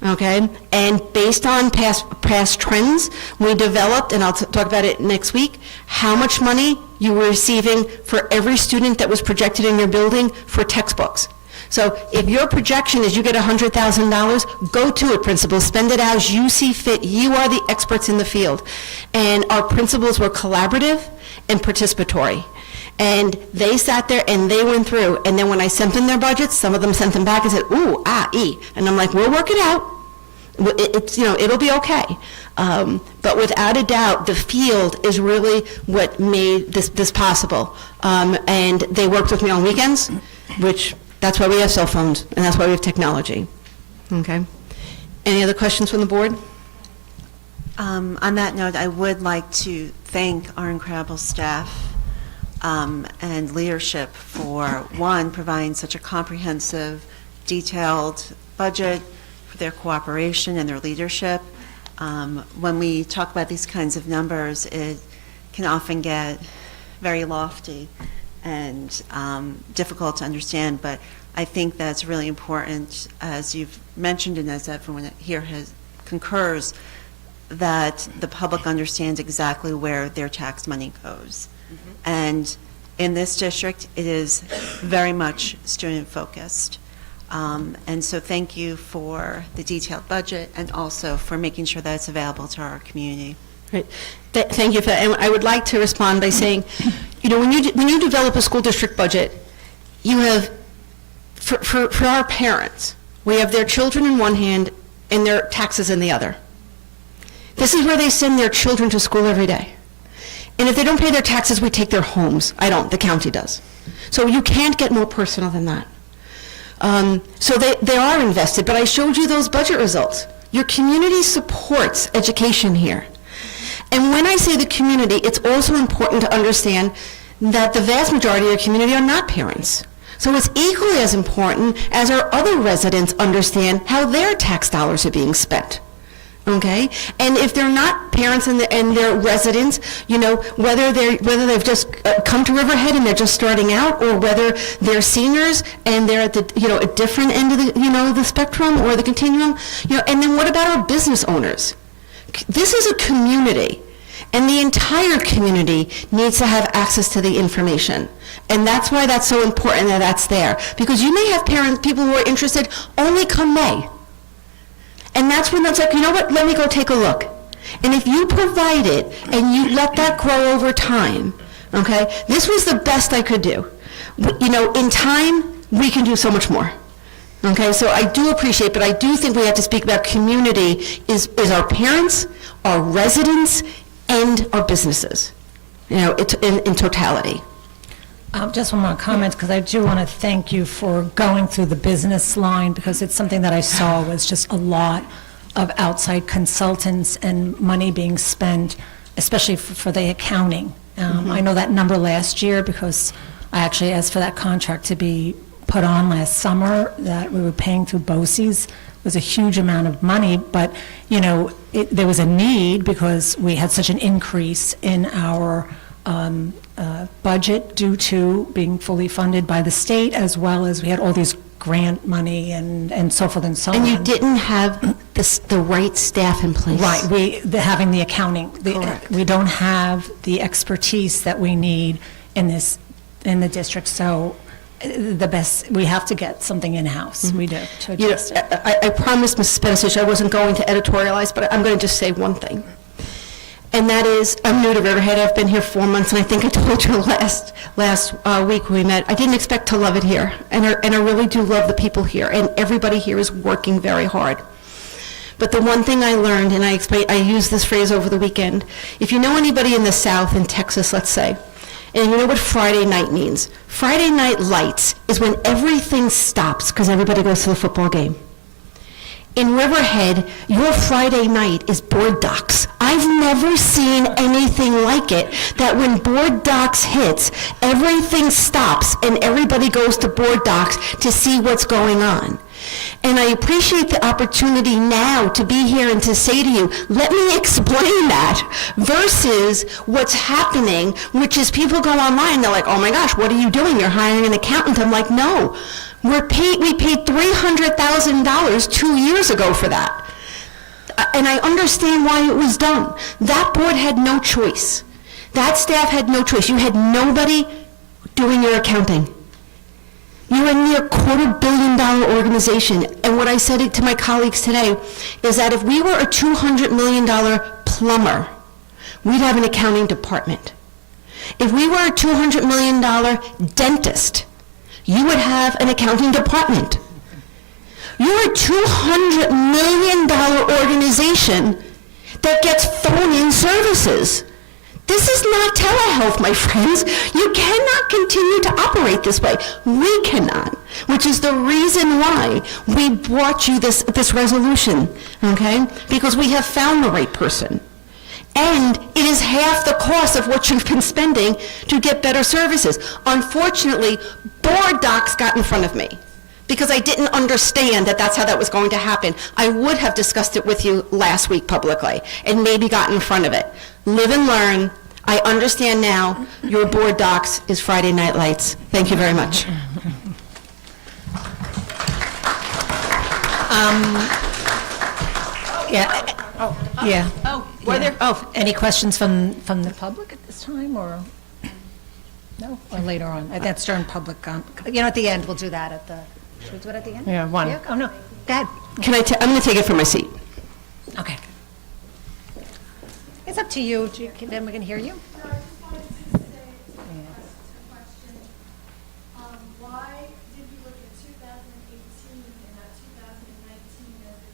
Okay, and based on past trends, we developed, and I'll talk about it next week, how much money you were receiving for every student that was projected in your building for textbooks. So if your projection is you get $100,000, go to it, principals. Spend it as you see fit. You are the experts in the field. And our principals were collaborative and participatory. And they sat there and they went through, and then when I sent them their budgets, some of them sent them back and said, ooh, and I'm like, we'll work it out. It's, it'll be okay. But without a doubt, the field is really what made this possible. And they worked with me on weekends, which that's why we have cell phones, and that's why we have technology. Okay. Any other questions from the board? On that note, I would like to thank our incredible staff and leadership for, one, providing such a comprehensive, detailed budget, for their cooperation and their leadership. When we talk about these kinds of numbers, it can often get very lofty and difficult to understand, but I think that's really important, as you've mentioned and as everyone here concurs, that the public understands exactly where their tax money goes. And in this district, it is very much student-focused. And so thank you for the detailed budget and also for making sure that it's available to our community. Right. Thank you for that. And I would like to respond by saying, when you develop a school district budget, you have, for our parents, we have their children in one hand and their taxes in the other. This is where they send their children to school every day. And if they don't pay their taxes, we take their homes. I don't, the county does. So you can't get more personal than that. So they are invested, but I showed you those budget results. Your community supports education here. And when I say the community, it's also important to understand that the vast majority of your community are not parents. So it's equally as important as our other residents understand how their tax dollars are being spent. Okay, and if they're not parents and they're residents, whether they've just come to Riverhead and they're just starting out, or whether they're seniors and they're at the a different end of the the spectrum or the continuum, and then what about our business owners? This is a community, and the entire community needs to have access to the information, and that's why that's so important that that's there, because you may have people who are interested only come May. And that's when that's like, what, let me go take a look. And if you provide it and you let that grow over time, okay, this was the best I could do. In time, we can do so much more. Okay, so I do appreciate, but I do think we have to speak about community is our parents, our residents, and our businesses, in totality. Just one more comment, because I do want to thank you for going through the business line, because it's something that I saw was just a lot of outside consultants and money being spent, especially for the accounting. I know that number last year because I actually asked for that contract to be put on last summer that we were paying through BOCES was a huge amount of money, but, you know, there was a need because we had such an increase in our budget due to being fully funded by the state, as well as we had all these grant money and so forth and so on. And you didn't have the right staff in place. Right, having the accounting. Correct. We don't have the expertise that we need in the district, so we have to get something in-house. We do, to You know, adjust it. I promised Mrs. Benasich I wasn't going to editorialize, but I'm going to just say one thing. And that is, I'm new to Riverhead. I've been here 4 months, and I think I told you last week when we met, I didn't expect to love it here. And I really do love the people here, and everybody here is working very hard. But the one thing I learned, and I used this phrase over the weekend, if you know anybody in the South, in Texas, let's say, and you know what Friday night means. Friday night lights is when everything stops because everybody goes to the football game. In Riverhead, your Friday night is board docs. I've never seen anything like it, that when board docs hits, everything stops and everybody goes to board docs to see what's going on. And I appreciate the opportunity now to be here and to say to you, let me explain that, versus what's happening, which is people go online, they're like, oh my gosh, what are you doing? You're hiring an accountant. I'm like, no, we paid $300,000 2 years ago for that. And I understand why it was done. That board had no choice. That staff had no choice. You had nobody doing your accounting. You're a near $250 million organization. And what I said to my colleagues today is that if we were a $200 million plumber, we'd have an accounting department. If we were a $200 million dentist, you would have an accounting department. You're a $200 million organization that gets phone-in services. This is not telehealth, my friends. You cannot continue to operate this way. We cannot, which is the reason why we brought you this resolution, okay? Because we have found the right person. And it is half the cost of what you've been spending to get better services. Unfortunately, board docs got in front of me because I didn't understand that that's how that was going to happen. I would have discussed it with you last week publicly and maybe got in front of it. Live and learn. I understand now your board docs is Friday Night Lights. Thank you very much. Any questions from the public at this time, or? No, or later on? That's during public, at the end, we'll do that at the, should we do it at the end? Yeah, one. Yeah? Oh, no, go ahead. I'm going to take it from my seat. Okay. It's up to you, then we can hear you. No, I just wanted to say, a question. Why did you look at 2018 and not 2019 as a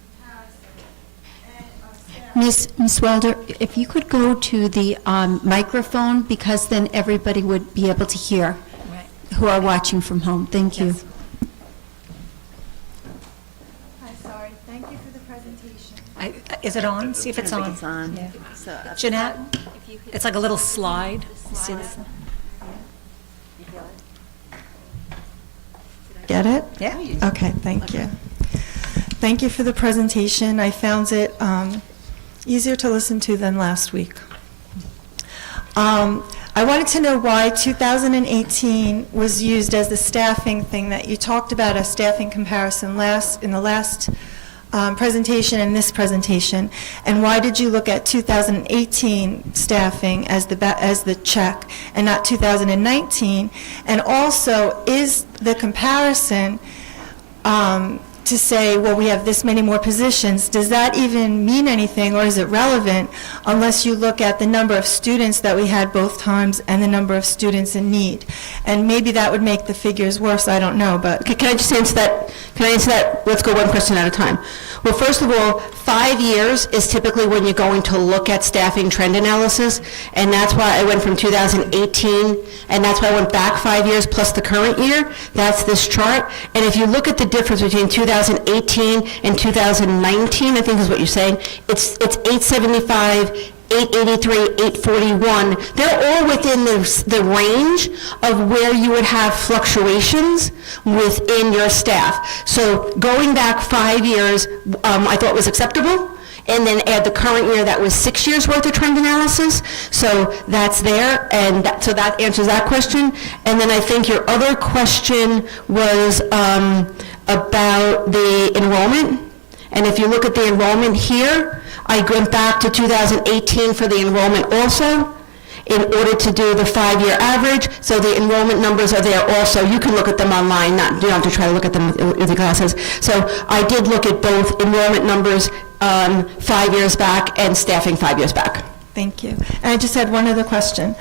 comparison? And Ms. Welder, if you could go to the microphone, because then everybody would be able to hear who are watching from home. Thank you. Yes. Hi, sorry. Thank you for the presentation. Is it on? See if it's on. It's on. Yeah. So, Jeanette, it's like a little slide. See this? Get it? Yeah. Okay, thank you. Thank you for the presentation. I found it easier to listen to than last week. I wanted to know why 2018 was used as the staffing thing that you talked about, a staffing comparison in the last presentation and this presentation, and why did you look at 2018 staffing as the check and not 2019? And also, is the comparison to say, well, we have this many more positions, does that even mean anything, or is it relevant unless you look at the number of students that we had both times and the number of students in need? And maybe that would make the figures worse, I don't know, but... Can I just answer that? Can I answer that? Let's go one question at a time. Well, first of all, 5 years is typically when you're going to look at staffing trend analysis, and that's why I went from 2018, and that's why I went back 5 years plus the current year. That's this chart. And if you look at the difference between 2018 and 2019, I think is what you're saying, it's 875 883, 841, they're all within the range of where you would have fluctuations within your staff. So going back 5 years, I thought was acceptable, and then add the current year, that was 6 years' worth of trend analysis. So that's there, and so that answers that question. And then I think your other question was about the enrollment. And if you look at the enrollment here, I went back to 2018 for the enrollment also, in order to do the 5-year average. So the enrollment numbers are there also. You can look at them online, you don't have to try to look at them with your glasses. So I did look at both enrollment numbers 5 years back and staffing 5 years back. Thank you. And I just had one other question.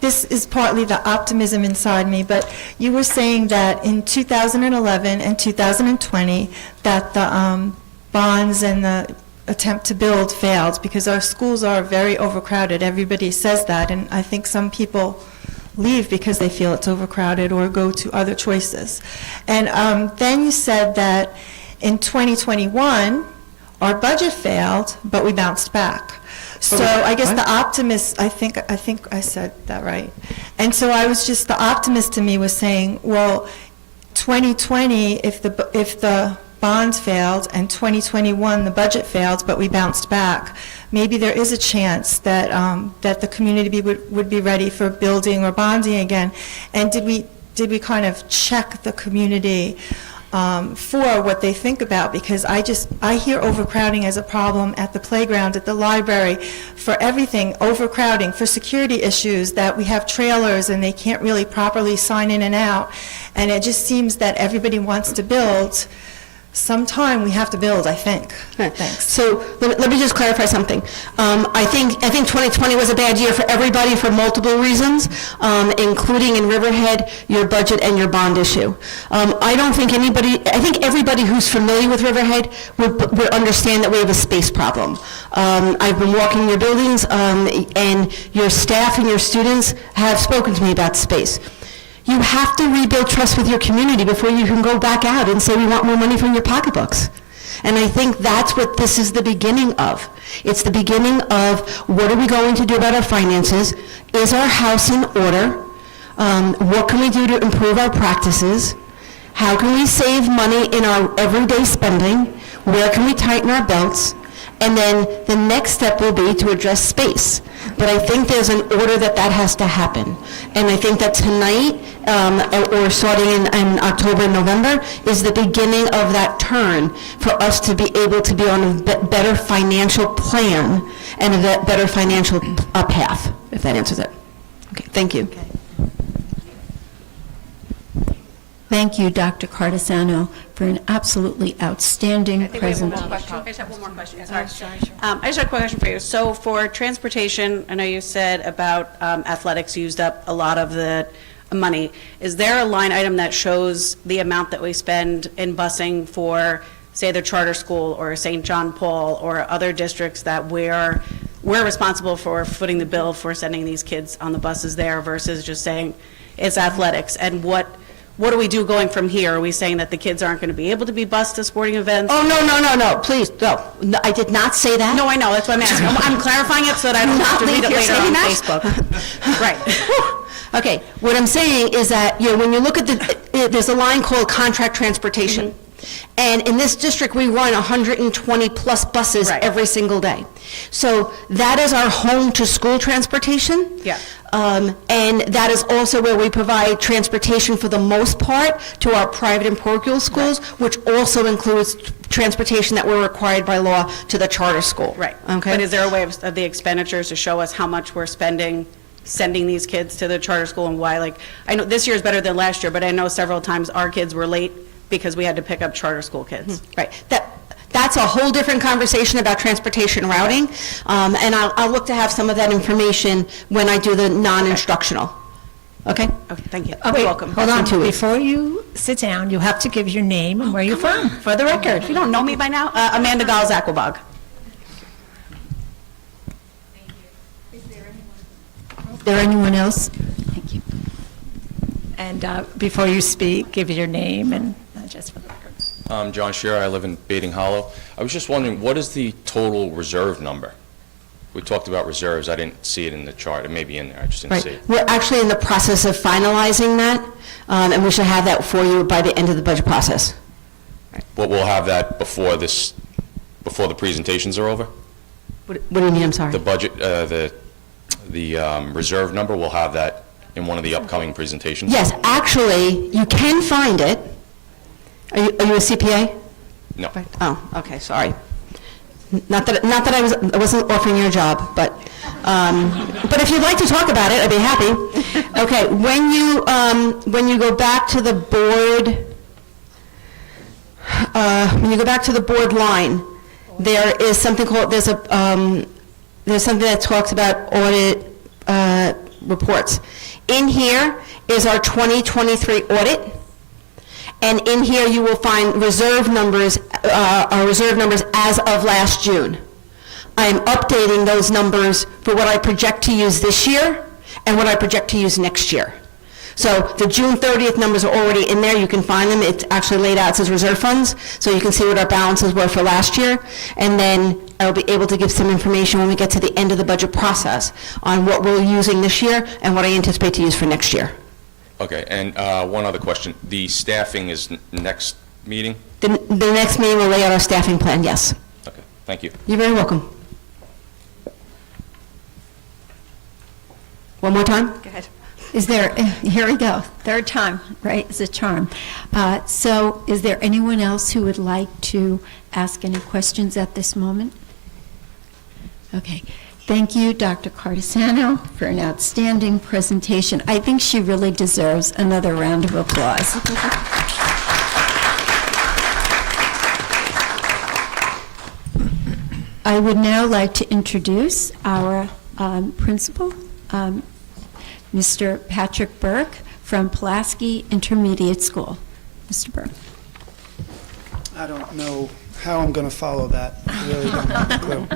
This is partly the optimism inside me, but you were saying that in 2011 and 2020, that the bonds and the attempt to build failed because our schools are very overcrowded. Everybody says that, and I think some people leave because they feel it's overcrowded or go to other choices. And then you said that in 2021, our budget failed, but we bounced back. So I guess the optimist, I think I said that right. And so I was just, the optimist to me was saying, well, 2020, if the bonds failed, and 2021, the budget failed, but we bounced back, maybe there is a chance that that the community would be ready for building or bonding again. And did we kind of check the community for what they think about? Because I hear overcrowding as a problem at the playground, at the library, for everything, overcrowding, for security issues, that we have trailers and they can't really properly sign in and out. And it just seems that everybody wants to build. Sometime we have to build, I think. Thanks. So let me just clarify something. I think 2020 was a bad year for everybody for multiple reasons, including in Riverhead, your budget and your bond issue. I think everybody who's familiar with Riverhead would understand that we have a space problem. I've been walking your buildings, and your staff and your students have spoken to me about space. You have to rebuild trust with your community before you can go back out and say we want more money from your pocketbooks. And I think that's what this is the beginning of. It's the beginning of what are we going to do about our finances? Is our house in order? What can we do to improve our practices? How can we save money in our everyday spending? Where can we tighten our belts? And then the next step will be to address space. But I think there's an order that has to happen. And I think that tonight, or starting in October and November, is the beginning of that turn for us to be able to be on a better financial plan and a better financial path, if that answers it. Okay, thank you. Thank you, Dr. Cardesano, for an absolutely outstanding presentation. I just have one more question. Sorry. I just have a quick question for you. So for transportation, I know you said about athletics used up a lot of the money. Is there a line item that shows the amount that we spend in busing for, say, the charter school or St. John Paul or other districts that we're responsible for footing the bill for sending these kids on the buses there versus just saying it's athletics? And what do we do going from here? Are we saying that the kids aren't going to be able to be bused to sporting events? Oh, no, please, no. I did not say that. No, I know, that's what I'm asking. I'm clarifying it so that I don't have to read it later on Facebook. Right. Okay, what I'm saying is that, when you look at there's a line called contract transportation. Mm-hmm. And in this district, we run 120 plus buses every single day. So that is our home to school transportation. Yeah. And that is also where we provide transportation for the most part to our private and parochial schools, which also includes transportation that we're required by law to the charter school. Right. Okay. But is there a way of the expenditures to show us how much we're spending sending these kids to the charter school and why? Like, I know this year is better than last year, but I know several times our kids were late because we had to pick up charter school kids. Right. That's a whole different conversation about transportation routing, and I'll look to have some of that information when I do the non-instructional. Okay? Okay, thank you. Oh, wait, You're welcome. hold on. Before you sit down, you have to give your name and where you're from, for the record. You don't know me by now? Amanda Gals, Aquabog. Is there anyone else? Thank you. And before you speak, give your name and just for the record. I'm John Shearer. I live in Baiting Hollow. I was just wondering, what is the total reserve number? we talked about reserves. I didn't see it in the chart. It may be in there. I just didn't see Right. it. We're actually in the process of finalizing that, and we should have that for you by the end of the budget process. But we'll have that before the presentations are over? What do you mean, I'm sorry? The budget, the reserve number, we'll have that in one of the upcoming presentations? Yes, actually, you can find it. Are you a CPA? No. Oh, okay, sorry. Not that I wasn't offering you a job, but if you'd like to talk about it, I'd be happy. Okay, when you go back to the board, line, there is something called, there's something that talks about audit reports. In here is our 2023 audit. And in here, you will find reserve numbers, our reserve numbers as of last June. I am updating those numbers for what I project to use this year and what I project to use next year. So the June 30th numbers are already in there. You can find them. It's actually laid out. It says reserve funds, so you can see what our balances were for last year. And then I'll be able to give some information when we get to the end of the budget process on what we're using this year and what I anticipate to use for next year. Okay, and one other question. The staffing is next meeting? The next meeting will lay out our staffing plan, yes. Okay, thank you. You're very welcome. One more time? Go ahead. Is there, here we go, third time, right, is a charm. So is there anyone else who would like to ask any questions at this moment? Okay. Thank you, Dr. Cardisano, for an outstanding presentation. I think she really deserves another round of applause. I would now like to introduce our principal, Mr. Patrick Burke from Palaski Intermediate School. Mr. Burke. I don't know how I'm going to follow that. I really don't have a clue.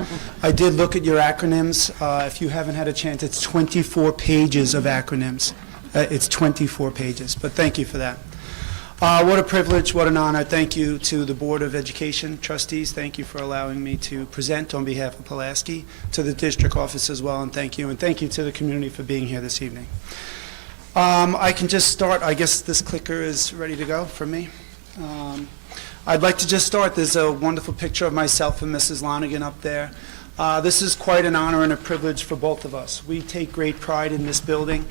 I did look at your acronyms. If you haven't had a chance, it's 24 pages of acronyms. It's 24 pages, but thank you for that. What a privilege, what an honor. Thank you to the Board of Education trustees. Thank you for allowing me to present on behalf of Pulaski, to the district office as well, and thank you to the community for being here this evening. I can just start. I guess this clicker is ready to go for me. I'd like to just start. There's a wonderful picture of myself and Mrs. Lonigan up there. This is quite an honor and a privilege for both of us. We take great pride in this building.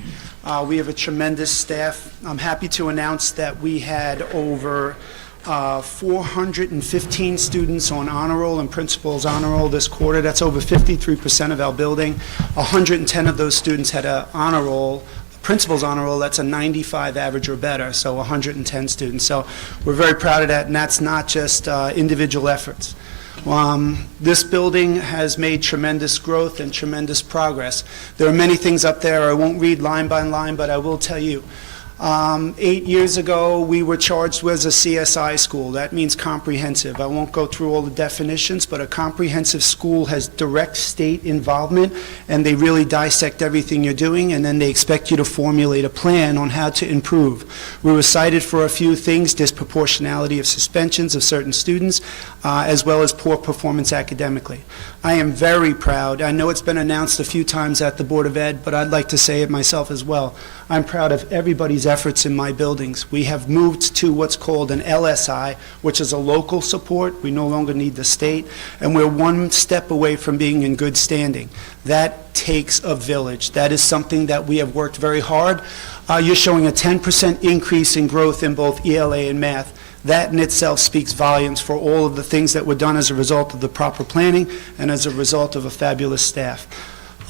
We have a tremendous staff. I'm happy to announce that we had over 415 students on honor roll and principal's honor roll this quarter. That's over 53% of our building. 110 of those students had an honor roll. Principal's honor roll, that's a 95 average or better, so 110 students. So we're very proud of that, and that's not just individual efforts. This building has made tremendous growth and tremendous progress. There are many things up there. I won't read line by line, but I will tell you. 8 years ago, we were charged with a CSI school. That means comprehensive. I won't go through all the definitions, but a comprehensive school has direct state involvement, and they really dissect everything you're doing, and then they expect you to formulate a plan on how to improve. We were cited for a few things: disproportionality of suspensions of certain students, as well as poor performance academically. I am very proud. I know it's been announced a few times at the Board of Ed, but I'd like to say it myself as well. I'm proud of everybody's efforts in my buildings. We have moved to what's called an LSI, which is a local support. We no longer need the state, and we're one step away from being in good standing. That takes a village. That is something that we have worked very hard. You're showing a 10% increase in growth in both ELA and math. That in itself speaks volumes for all of the things that were done as a result of the proper planning and as a result of a fabulous staff.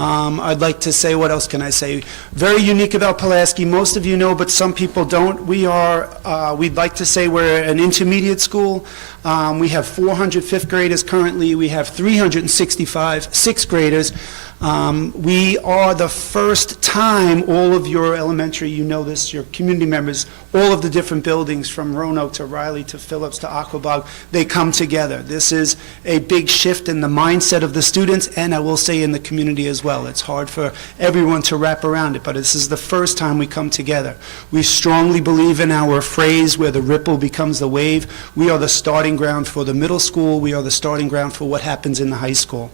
I'd like to say, what else can I say? Very unique about Pulaski. Most of you know, but some people don't. We'd like to say we're an intermediate school. We have 400 fifth graders currently. We have 365 sixth graders. We are the first time all of your elementary, you know this, your community members, all of the different buildings from Roanoke to Riley to Phillips to Aquabog, they come together. This is a big shift in the mindset of the students, and I will say in the community as well. It's hard for everyone to wrap around it, but this is the first time we come together. We strongly believe in our phrase where the ripple becomes the wave. We are the starting ground for the middle school. We are the starting ground for what happens in the high school.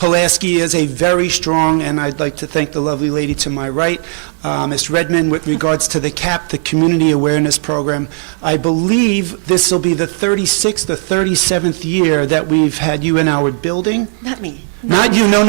Pulaski is a very strong, and I'd like to thank the lovely lady to my right, Ms. Redmond, with regards to the CAP, the Community Awareness Program. I believe this will be the 36th or 37th year that we've had you in our building. Not me. Not you, no.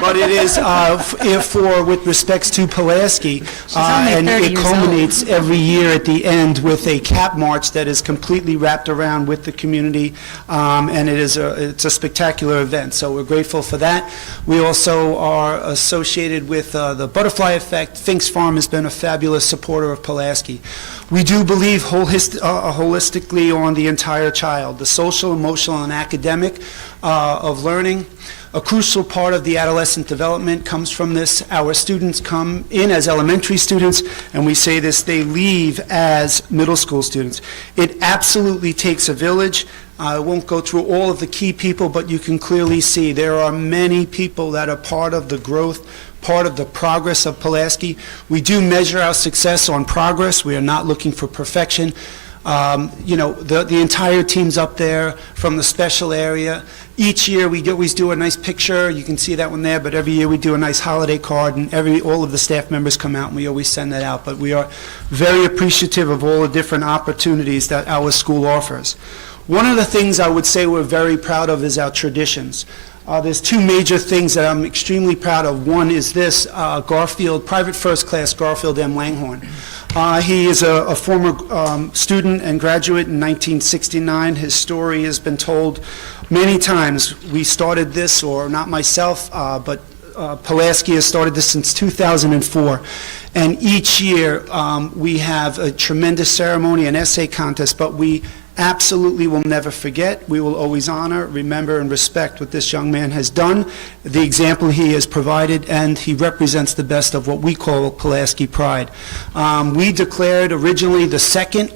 But it is with respects to Pulaski, only and 30 it years culminates every year at the end with a cap march that is completely wrapped around with the community, and it's a spectacular event, so we're grateful for that. We also are associated with the Butterfly Effect. Fink's Farm has been a fabulous supporter of Pulaski. We do believe holistically on the entire child, the social, emotional, and academic of learning. A crucial part of the adolescent development comes from this. Our students come in as elementary students, and we say this, they leave as middle school students. It absolutely takes a village. I won't go through all of the key people, but you can clearly see there are many people that are part of the growth, part of the progress of Pulaski. We do measure our success on progress. We are not looking for perfection. The entire team's up there from the special area. Each year, we always do a nice picture. You can see that one there, but every year we do a nice holiday card, and all of the staff members come out, and we always send that out. But we are very appreciative of all the different opportunities that our school offers. One of the things I would say we're very proud of is our traditions. There's two major things that I'm extremely proud of. One is this, Garfield, Private First Class Garfield M. Langhorne. He is a former student and graduate in 1969. His story has been told many times. We started this, or not myself, but Pulaski has started this since 2004. And each year we have a tremendous ceremony, an essay contest, but we absolutely will never forget. We will always honor, remember, and respect what this young man has done, the example he has provided, and he represents the best of what we call Pulaski pride. We declared originally the second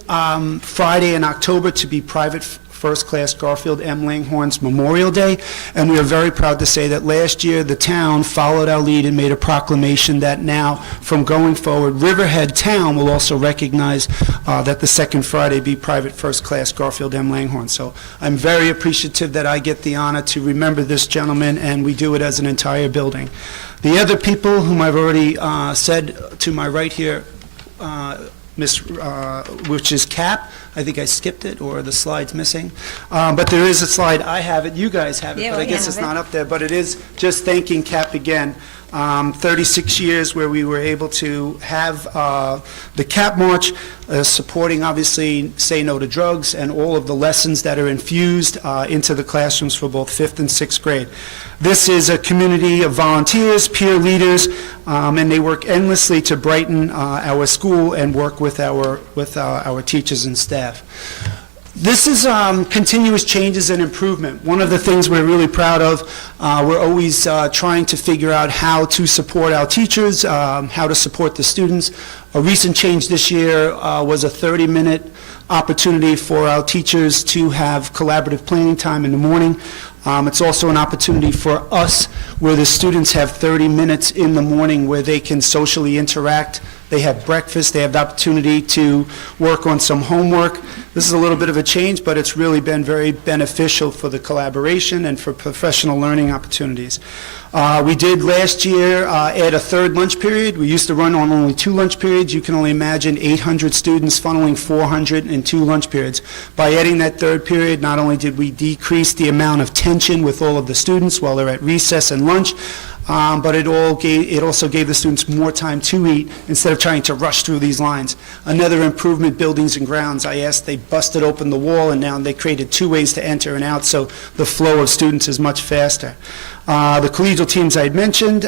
Friday in October to be Private First Class Garfield M. Langhorne's Memorial Day, and we are very proud to say that last year the town followed our lead and made a proclamation that now, from going forward, Riverhead Town will also recognize that the second Friday be Private First Class Garfield M. Langhorne. So I'm very appreciative that I get the honor to remember this gentleman, and we do it as an entire building. The other people whom I've already said to my right here, which is CAP. I think I skipped it, or the slide's missing. But there is a slide. I have it. You guys have it, Yeah, but I we guess have it's it. not up there. But it is just thanking CAP again. 36 years where we were able to have the CAP March, supporting, obviously, Say No to Drugs and all of the lessons that are infused into the classrooms for both 5th and 6th grade. This is a community of volunteers, peer leaders, and they work endlessly to brighten our school and work with our teachers and staff. This is continuous changes and improvement. One of the things we're really proud of, we're always trying to figure out how to support our teachers, how to support the students. A recent change this year was a 30-minute opportunity for our teachers to have collaborative planning time in the morning. It's also an opportunity for us where the students have 30 minutes in the morning where they can socially interact. They have breakfast. They have the opportunity to work on some homework. This is a little bit of a change, but it's really been very beneficial for the collaboration and for professional learning opportunities. We did last year add a third lunch period. We used to run on only 2 lunch periods. You can only imagine 800 students funneling 400 in 2 lunch periods. By adding that third period, not only did we decrease the amount of tension with all of the students while they're at recess and lunch, but it also gave the students more time to eat instead of trying to rush through these lines. Another improvement, buildings and grounds. I asked, they busted open the wall, and now they created 2 ways to enter and out, so the flow of students is much faster. The collegial teams I had mentioned,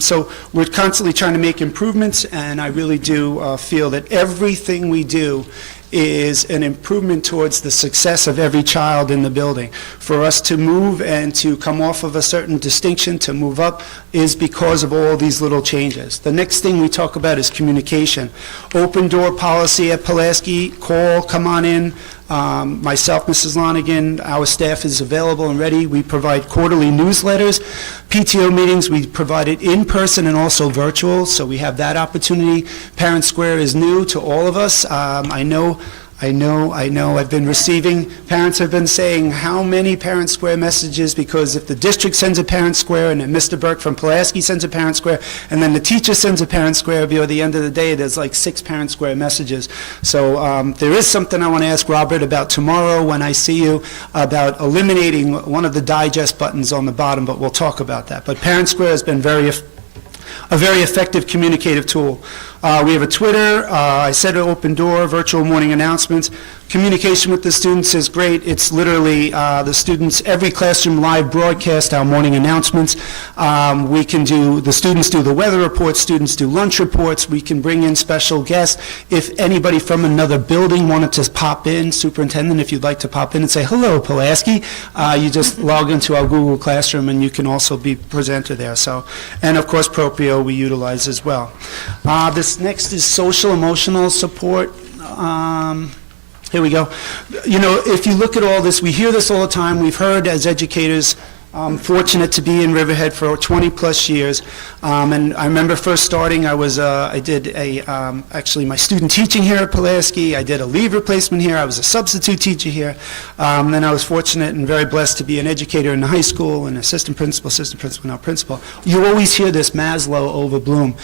so we're constantly trying to make improvements, and I really do feel that everything we do is an improvement towards the success of every child in the building. For us to move and to come off of a certain distinction, to move up, is because of all these little changes. The next thing we talk about is communication. Open door policy at Palaski, call, come on in. Myself, Mrs. Lonigan, our staff is available and ready. We provide quarterly newsletters. PTO meetings, we provide it in person and also virtual, so we have that opportunity. Parent Square is new to all of us. I know I know. I've been receiving, parents have been saying, how many Parent Square messages? Because if the district sends a Parent Square, and then Mr. Burke from Pulaski sends a Parent Square, and then the teacher sends a Parent Square, at the end of the day, there's like 6 Parent Square messages. So there is something I want to ask Robert about tomorrow when I see you, about eliminating one of the digest buttons on the bottom, but we'll talk about that. But Parent Square has been a very effective communicative tool. We have a Twitter, I said an open door, virtual morning announcements. Communication with the students is great. It's literally the students, every classroom live broadcast our morning announcements. The students do the weather reports, students do lunch reports. We can bring in special guests. If anybody from another building wanted to pop in, superintendent, if you'd like to pop in and say, hello, Pulaski, you just log into our Google Classroom and you can also be presented there. So, and of course, Proprio we utilize as well. This next is social emotional support. Here we go. If you look at all this, we hear this all the time. We've heard as educators, fortunate to be in Riverhead for 20-plus years. And I remember first starting, I did actually my student teaching here at Palaski. I did a leave replacement here. I was a substitute teacher here. Then I was fortunate and very blessed to be an educator in the high school, and assistant principal, now principal. You always hear this Maslow over Bloom.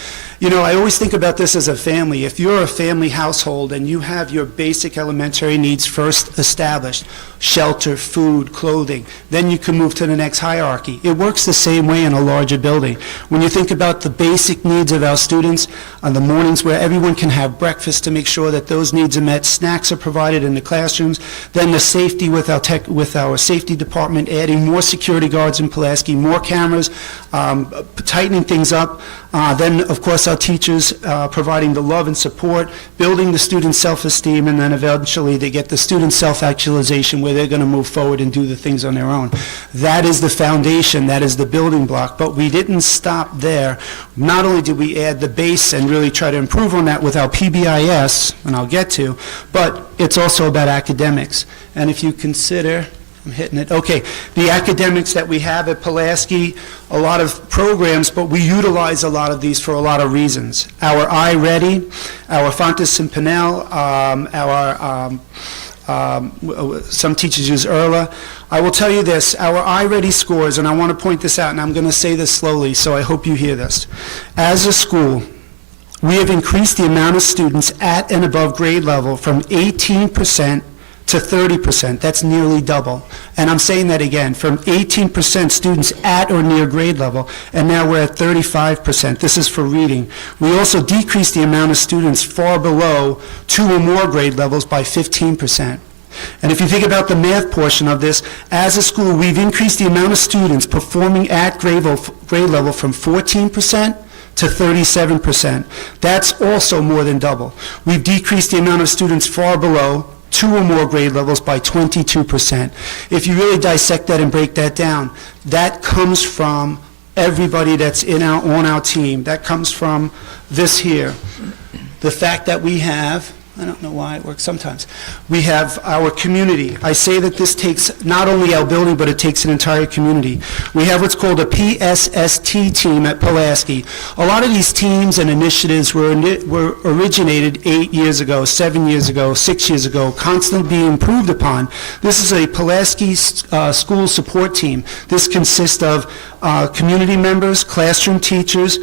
I always think about this as a family. If you're a family household and you have your basic elementary needs first established, shelter, food, clothing, then you can move to the next hierarchy. It works the same way in a larger building. When you think about the basic needs of our students on the mornings where everyone can have breakfast to make sure that those needs are met, snacks are provided in the classrooms, then the safety with our safety department, adding more security guards in Pulaski, more cameras, tightening things up, then of course our teachers providing the love and support, building the students' self-esteem, and then eventually they get the student self-actualization where they're going to move forward and do the things on their own. That is the foundation, that is the building block, but we didn't stop there. Not only did we add the base and really try to improve on that with our PBIS, and I'll get to, but it's also about academics. And if you consider, I'm hitting it, okay, the academics that we have at Pulaski, a lot of programs, but we utilize a lot of these for a lot of reasons. Our iReady, our Fontes and Pinnell, some teachers use ERLA. I will tell you this, our iReady scores, and I want to point this out, and I'm going to say this slowly, so I hope you hear this. As a school, we have increased the amount of students at and above grade level from 18% to 30%. That's nearly double. And I'm saying that again, from 18% students at or near grade level, and now we're at 35%. This is for reading. We also decreased the amount of students far below 2 or more grade levels by 15%. And if you think about the math portion of this, as a school, we've increased the amount of students performing at grade level from 14% to 37%. That's also more than double. We've decreased the amount of students far below 2 or more grade levels by 22%. If you really dissect that and break that down, that comes from everybody that's on our team. That comes from this here. The fact that we have, I don't know why it works sometimes, we have our community. I say that this takes not only our building, but it takes an entire community. We have what's called a PSST team at Pulaski. A lot of these teams and initiatives were originated 8 years ago, 7 years ago, 6 years ago, constantly being improved upon. This is a Pulaski school support team. This consists of community members, classroom teachers,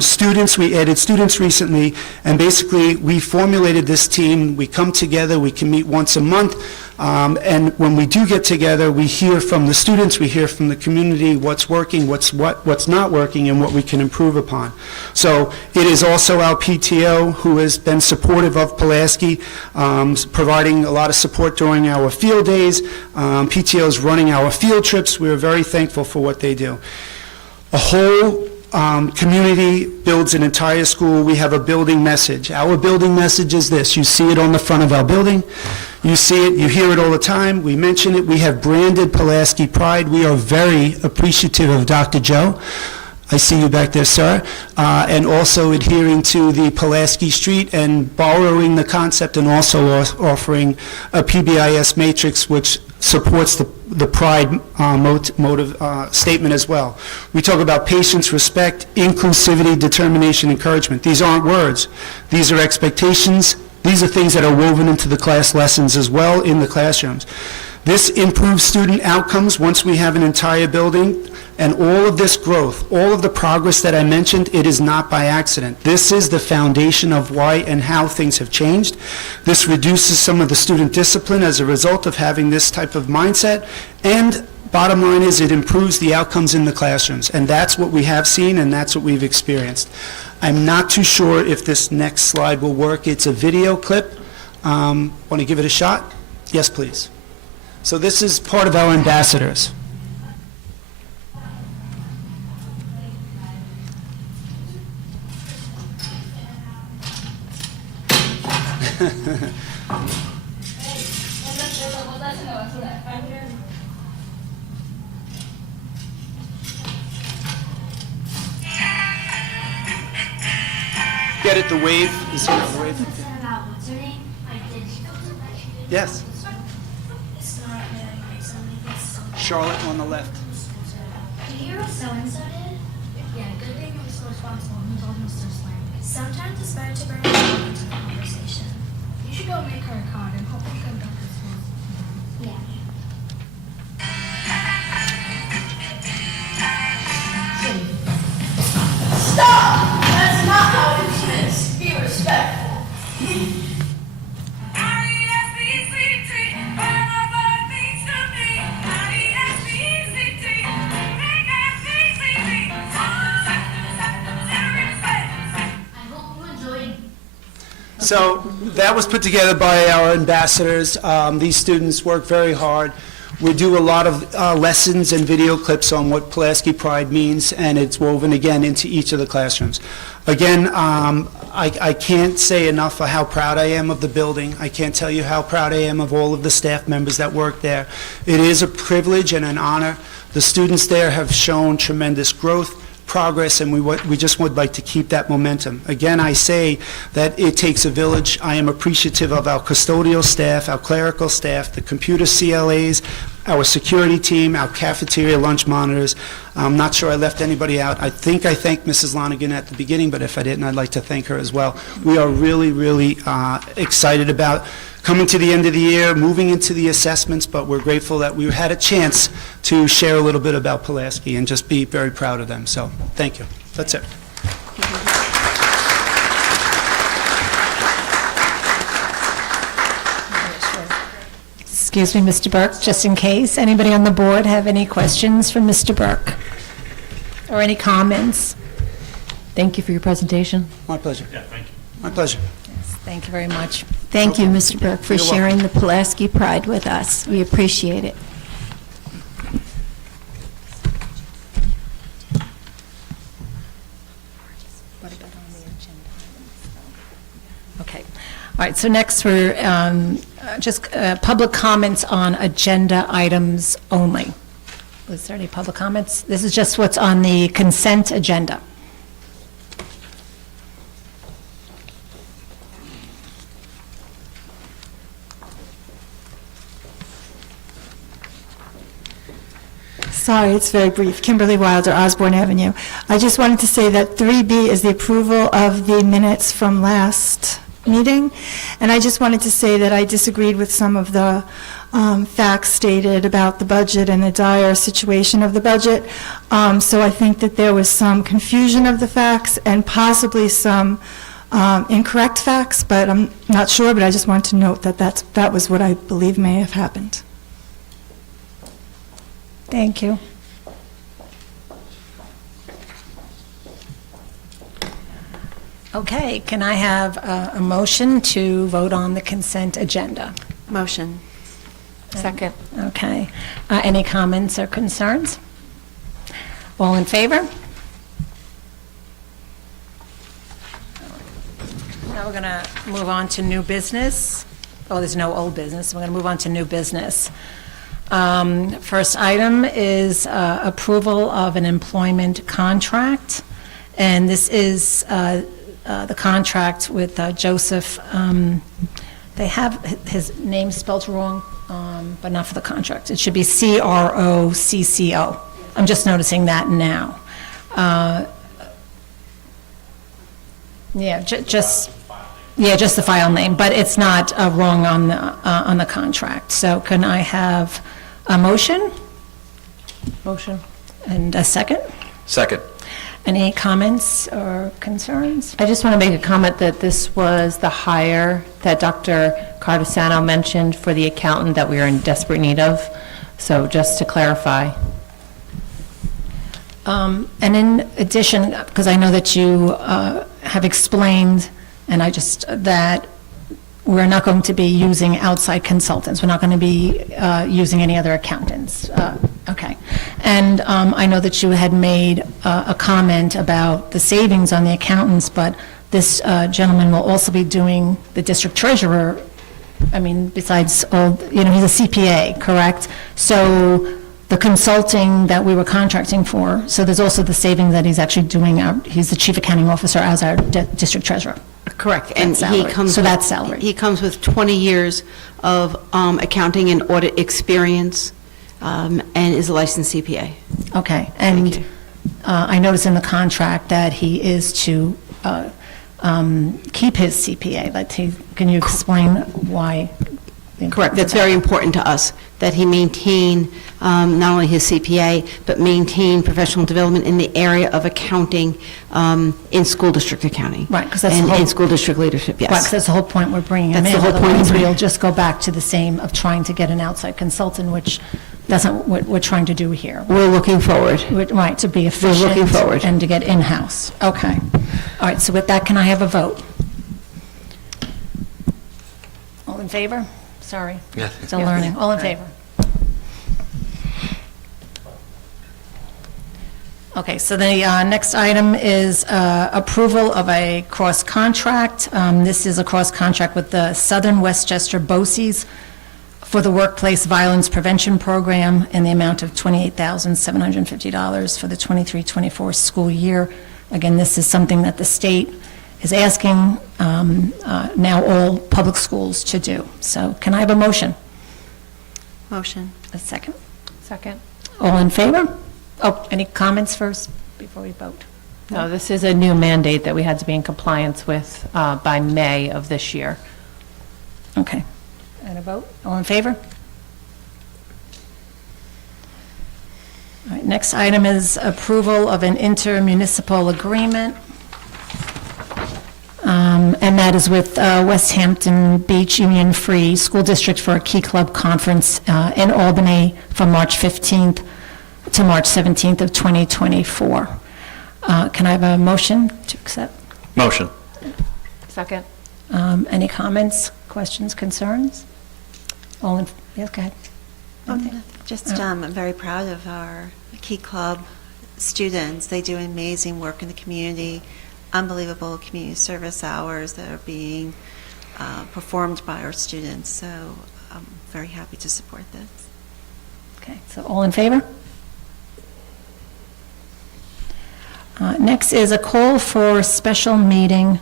students. We added students recently, and basically we formulated this team. We come together, we can meet once a month, and when we do get together, we hear from the students, we hear from the community what's working, what's not working, and what we can improve upon. So it is also our PTO who has been supportive of Pulaski, providing a lot of support during our field days. PTO is running our field trips. We are very thankful for what they do. A whole community builds an entire school. We have a building message. Our building message is this. You see it on the front of our building. You see it, you hear it all the time. We mention it. We have branded Pulaski Pride. We are very appreciative of Dr. Joe. I see you back there, sir. And also adhering to the Pulaski Street and borrowing the concept and also offering a PBIS matrix which supports the pride motive statement as well. We talk about patience, respect, inclusivity, determination, encouragement. These aren't words. These are expectations These are things that are woven into the class lessons as well in the classrooms. This improves student outcomes once we have an entire building, and all of this growth, all of the progress that I mentioned, it is not by accident. This is the foundation of why and how things have changed. This reduces some of the student discipline as a result of having this type of mindset, and bottom line is it improves the outcomes in the classrooms, and that's what we have seen and that's what we've experienced. I'm not too sure if this next slide will work. It's a video clip. Want to give it a shot? Yes, please. So this is part of our ambassadors. Get it, the wave. Is here the wave? Yes. Charlotte on the left. Do you hear what so-and-so did? Yeah, good thing I'm so responsible and told Mr. Slang. Sometimes it's better to bring her into the conversation. You should go make her a card and hope you can go to school. Yeah. Stop! That's not how it is. Be respectful. So that was put together by our ambassadors. These students work very hard. We do a lot of lessons and video clips on what Pulaski Pride means, and it's woven again into each of the classrooms. Again, I can't say enough for how proud I am of the building. I can't tell you how proud I am of all of the staff members that work there. It is a privilege and an honor. The students there have shown tremendous growth, progress, and we just would like to keep that momentum. Again, I say that it takes a village. I am appreciative of our custodial staff, our clerical staff, the computer CLAs, our security team, our cafeteria lunch monitors. I'm not sure I left anybody out. I think I thanked Mrs. Lonigan at the beginning, but if I didn't, I'd like to thank her as well. We are really, really excited about coming to the end of the year, moving into the assessments, but we're grateful that we had a chance to share a little bit about Pulaski and just be very proud of them. So, thank you. That's it. Excuse me, Mr. Burke, just in case. Anybody on the board have any questions for Mr. Burke? Or any comments? Thank you for your presentation. My pleasure. Yeah, thank you. My pleasure. Yes, thank you very much. Thank you, Mr. Burke, for You're welcome. sharing the Pulaski Pride with us. We appreciate it. Okay. All right, so next we're just public comments on agenda items only. Was there any public comments? This is just what's on the consent agenda. Sorry, it's very brief. Kimberly Wilder, Osborne Avenue. I just wanted to say that 3B is the approval of the minutes from last meeting, and I just wanted to say that I disagreed with some of the facts stated about the budget and the dire situation of the budget. So I think that there was some confusion of the facts and possibly some incorrect facts, but I'm not sure, but I just wanted to note that that was what I believe may have happened. Thank you. Okay, can I have a motion to vote on the consent agenda? Motion. Second. Okay. Any comments or concerns? All in favor? Now we're going to move on to new business. Oh, there's no old business. We're going to move on to new business. First item is approval of an employment contract, and this is the contract with Joseph. They have his name spelled wrong, but not for the contract. It should be CROCCO. I'm just noticing that now. Yeah, just, Yeah, just the file name, but it's not wrong on the contract. So can I have a motion Motion. and a second? Second. Any comments or concerns? I just want to make a comment that this was the hire that Dr. Cardisano mentioned for the accountant that we are in desperate need of. So just to clarify. And in addition, because I know that you have explained, and that we're not going to be using outside consultants. We're not going to be using any other accountants. Okay. And I know that you had made a comment about the savings on the accountants, but this gentleman will also be doing the district treasurer. I mean, besides all, he's a CPA, correct? So the consulting that we were contracting for, so there's also the saving that he's actually doing, he's the chief accounting officer as our district treasurer. Correct. And That's salary. So with- that's salary. He comes with 20 years of accounting and audit experience, and is a licensed CPA. Okay, Thank and you. I noticed in the contract that he is to keep his CPA. Can you explain why? Correct. That's very important to us, that he maintain not only his CPA, but maintain professional development in the area of accounting in school district accounting. Right, 'cause that's the And whole- in school district leadership, yes. Right, 'cause that's the whole point we're bringing him in. That's the whole point. Otherwise, we'll just go back to the same of trying to get an outside consultant, which doesn't what we're trying to do here. We're looking forward. Right, to be efficient. looking forward. And to get in-house. Okay. All right, so with that, can I have a vote? All in favor? Sorry. Yeah. Still learning. All in favor? Okay, so the next item is approval of a cross-contract. This is a cross-contract with the Southern Westchester BOCES for the Workplace Violence Prevention Program in the amount of $28,750 for the 23-24 school year. Again, this is something that the state is asking now all public schools to do. So can I have a motion? Motion. A second? Second. All in favor? Oh, any comments first before we vote? No, this is a new mandate that we had to be in compliance with by May of this year. Okay. And a vote? All in favor? All right, next item is approval of an intermunicipal agreement. And that is with West Hampton Beach Union Free School District for a Key Club Conference in Albany from March 15th to March 17th of 2024. Can I have a motion to accept? Motion. Second. Any comments, questions, concerns? All in, yes, go ahead. I'm very proud of our Key Club students. They do amazing work in the community, unbelievable community service hours that are being performed by our students. So I'm very happy to support this. Okay, so all in favor? Next is a call for a special meeting.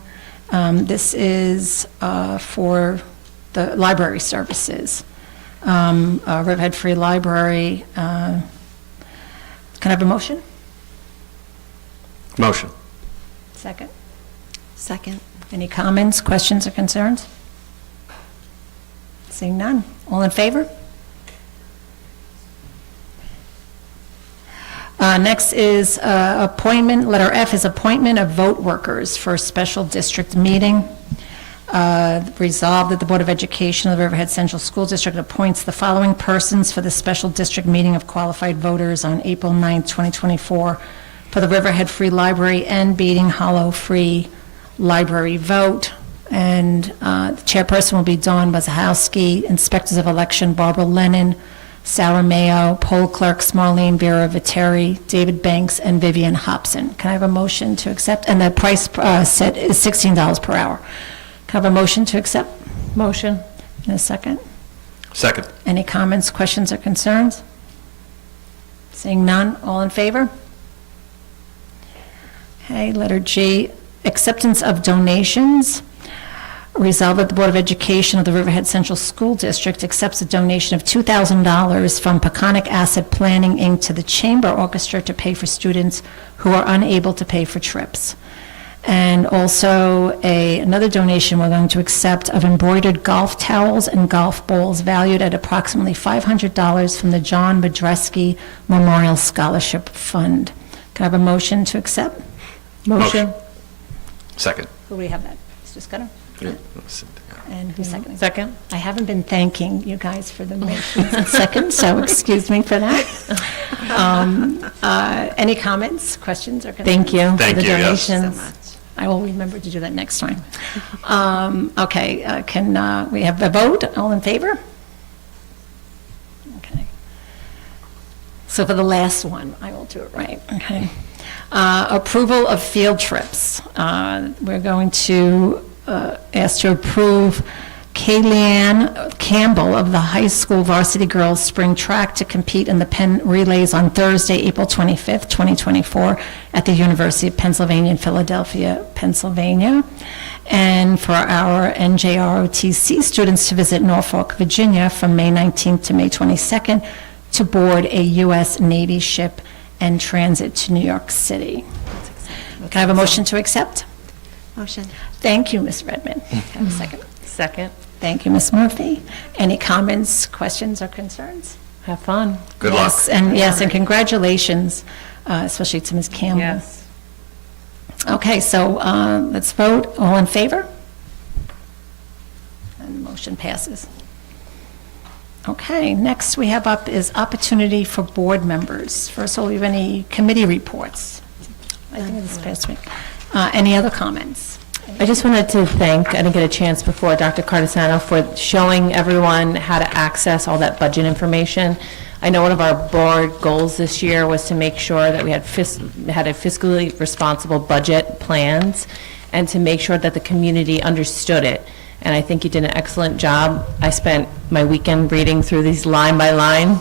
This is for the library services. Riverhead Free Library. Can I have a motion? Motion. Second. Second. Any comments, questions, or concerns? Seeing none. All in favor? Next is appointment, letter F is appointment of vote workers for a special district meeting. Resolved that the Board of Education of the Riverhead Central School District appoints the following persons for the special district meeting of qualified voters on April 9th, 2024, for the Riverhead Free Library and Beating Hollow Free Library vote. And the chairperson will be Dawn Bazahowski, inspectors of election Barbara Lennon, Sarah Mayo, poll clerks Marlene Vera Viteri, David Banks, and Vivian Hobson. Can I have a motion to accept? And the price set is $16 per hour. Can I have a motion to accept? Motion. In a second. Second. Any comments, questions, or concerns? Seeing none, all in favor? Okay, letter G, acceptance of donations. Resolved that the Board of Education of the Riverhead Central School District accepts a donation of $2,000 from Peconic Asset Planning, Inc. to the Chamber Orchestra to pay for students who are unable to pay for trips. And also another donation we're going to accept of embroidered golf towels and golf balls valued at approximately $500 from the John Bedreski Memorial Scholarship Fund. Can I have a motion to accept? Motion. Second. Who do we have that? Mr. Scudder? And who's seconding? Second. I haven't been thanking you guys for the motions and seconds, so excuse me for that. Any comments, questions, or concerns? Thank you for Thank the you, yes. donations. I will remember to do that next time. Okay, can we have a vote? All in favor? Okay. So for the last one, I will do it right, okay. Approval of field trips. We're going to ask to approve Kayleanne Campbell of the high school varsity girls spring track to compete in the Penn Relays on Thursday, April 25th, 2024, at the University of Pennsylvania in Philadelphia, Pennsylvania. And for our NJROTC students to visit Norfolk, Virginia from May 19th to May 22nd to board a U.S. Navy ship and transit to New York City. Can I have a motion to accept? Motion. Thank you, Ms. Redmond. Can I have a second? Second. Thank you, Ms. Murphy. Any comments, questions, or concerns? Have fun. Good luck. Yes, and congratulations, especially to Ms. Campbell. Yes. Okay, so let's vote. All in favor? And the motion passes. Okay, next we have up is opportunity for board members. First of all, do you have any committee reports? I think this past week. Any other comments? I just wanted to thank, I didn't get a chance before, Dr. Cardisano for showing everyone how to access all that budget information. I know one of our board goals this year was to make sure that we had a fiscally responsible budget plans and to make sure that the community understood it. And I think you did an excellent job. I spent my weekend reading through these line by line,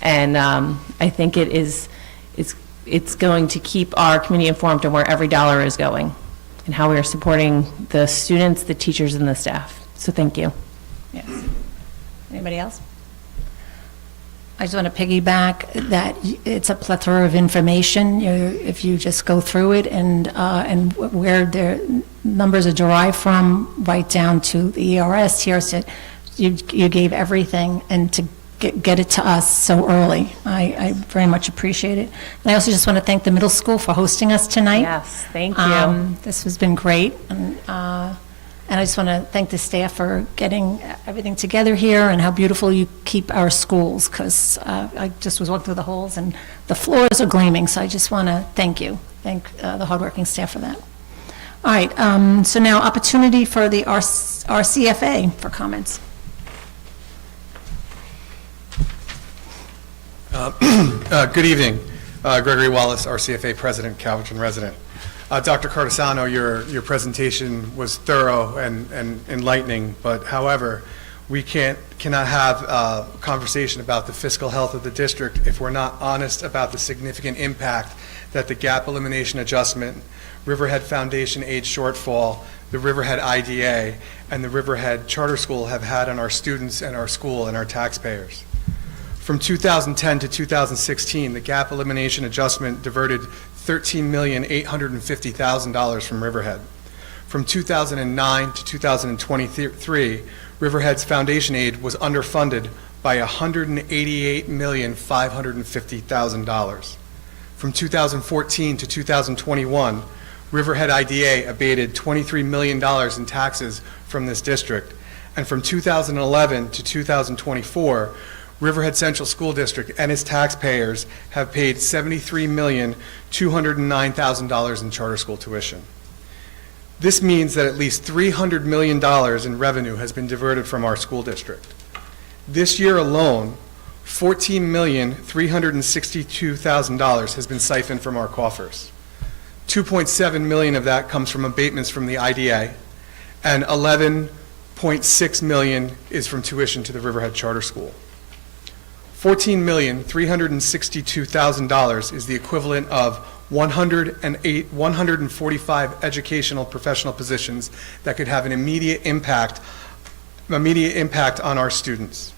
and I think it's going to keep our community informed on where every dollar is going and how we are supporting the students, the teachers, and the staff. So thank you. Yes. Anybody else? I just want to piggyback that it's a plethora of information. If you just go through it and where their numbers are derived from, right down to the ERS, TRS, you gave everything, and to get it to us so early. I very much appreciate it. And I also just want to thank the middle school for hosting us tonight. Yes, thank you. This has been great. And I just want to thank the staff for getting everything together here and how beautiful you keep our schools, because I just was walking through the halls and the floors are gleaming. So I just want to thank you, the hardworking staff for that. All right, so now opportunity for the RCFA for comments. Good evening. Gregory Wallace, RCFA President, Calverton resident. Dr. Cardisano, your presentation was thorough and enlightening, but however, we cannot have a conversation about the fiscal health of the district if we're not honest about the significant impact that the gap elimination adjustment, Riverhead Foundation aid shortfall, the Riverhead IDA, and the Riverhead Charter School have had on our students and our school and our taxpayers. From 2010 to 2016, the gap elimination adjustment diverted $13,850,000 from Riverhead. From 2009 to 2023, Riverhead's foundation aid was underfunded by $188,550,000. From 2014 to 2021, Riverhead IDA abated $23 million in taxes from this district. And from 2011 to 2024, Riverhead Central School District and its taxpayers have paid $73,209,000 in charter school tuition. This means that at least $300 million in revenue has been diverted from our school district. This year alone, $14,362,000 has been siphoned from our coffers. $2.7 million of that comes from abatements from the IDA, and $11.6 million is from tuition to the Riverhead Charter School. $14,362,000 is the equivalent of 145 educational professional positions that could have an immediate impact on our students.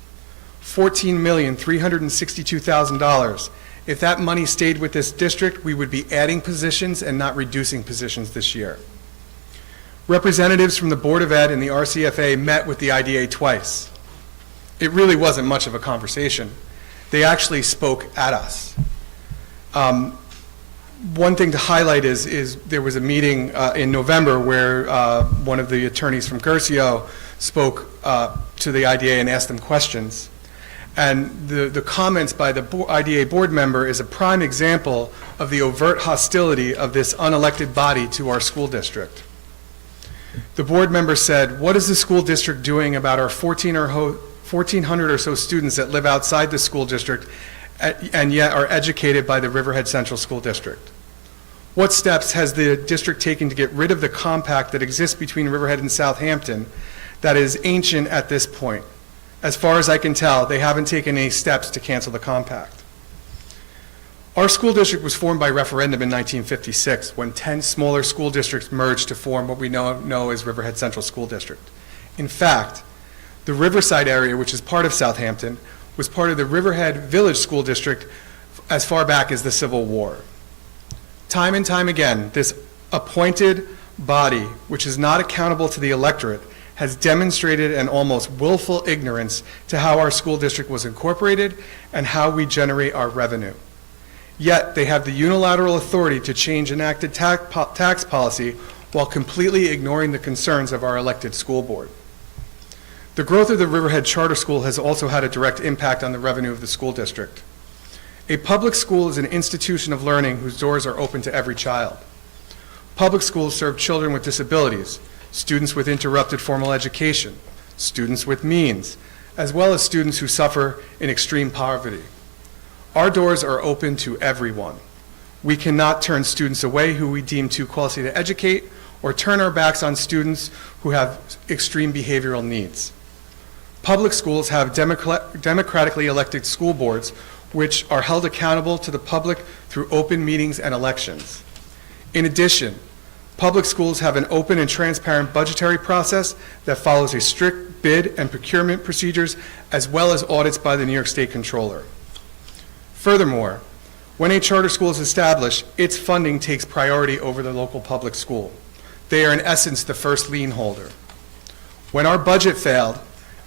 $14,362,000. If that money stayed with this district, we would be adding positions and not reducing positions this year. Representatives from the Board of Ed and the RCFA met with the IDA twice. It really wasn't much of a conversation. They actually spoke at us. One thing to highlight is there was a meeting in November where one of the attorneys from Curcio spoke to the IDA and asked them questions. And the comments by the IDA board member is a prime example of the overt hostility of this unelected body to our school district. The board member said, "What is the school district doing about our 1,400 or so students that live outside the school district and yet are educated by the Riverhead Central School District? What steps has the district taken to get rid of the compact that exists between Riverhead and Southampton that is ancient at this point? As far as I can tell, they haven't taken any steps to cancel the compact." Our school district was formed by referendum in 1956 when 10 smaller school districts merged to form what we know as Riverhead Central School District. In fact, the Riverside area, which is part of Southampton, was part of the Riverhead Village School District as far back as the Civil War. Time and time again, this appointed body, which is not accountable to the electorate, has demonstrated an almost willful ignorance to how our school district was incorporated and how we generate our revenue. Yet, they have the unilateral authority to change enacted tax policy while completely ignoring the concerns of our elected school board. The growth of the Riverhead Charter School has also had a direct impact on the revenue of the school district. A public school is an institution of learning whose doors are open to every child. Public schools serve children with disabilities, students with interrupted formal education, students with means, as well as students who suffer in extreme poverty. Our doors are open to everyone. We cannot turn students away who we deem too quality to educate or turn our backs on students who have extreme behavioral needs. Public schools have democratically elected school boards which are held accountable to the public through open meetings and elections. In addition, public schools have an open and transparent budgetary process that follows a strict bid and procurement procedures as well as audits by the New York State Comptroller. Furthermore, when a charter school is established, its funding takes priority over the local public school. They are in essence the first lien holder. When our budget failed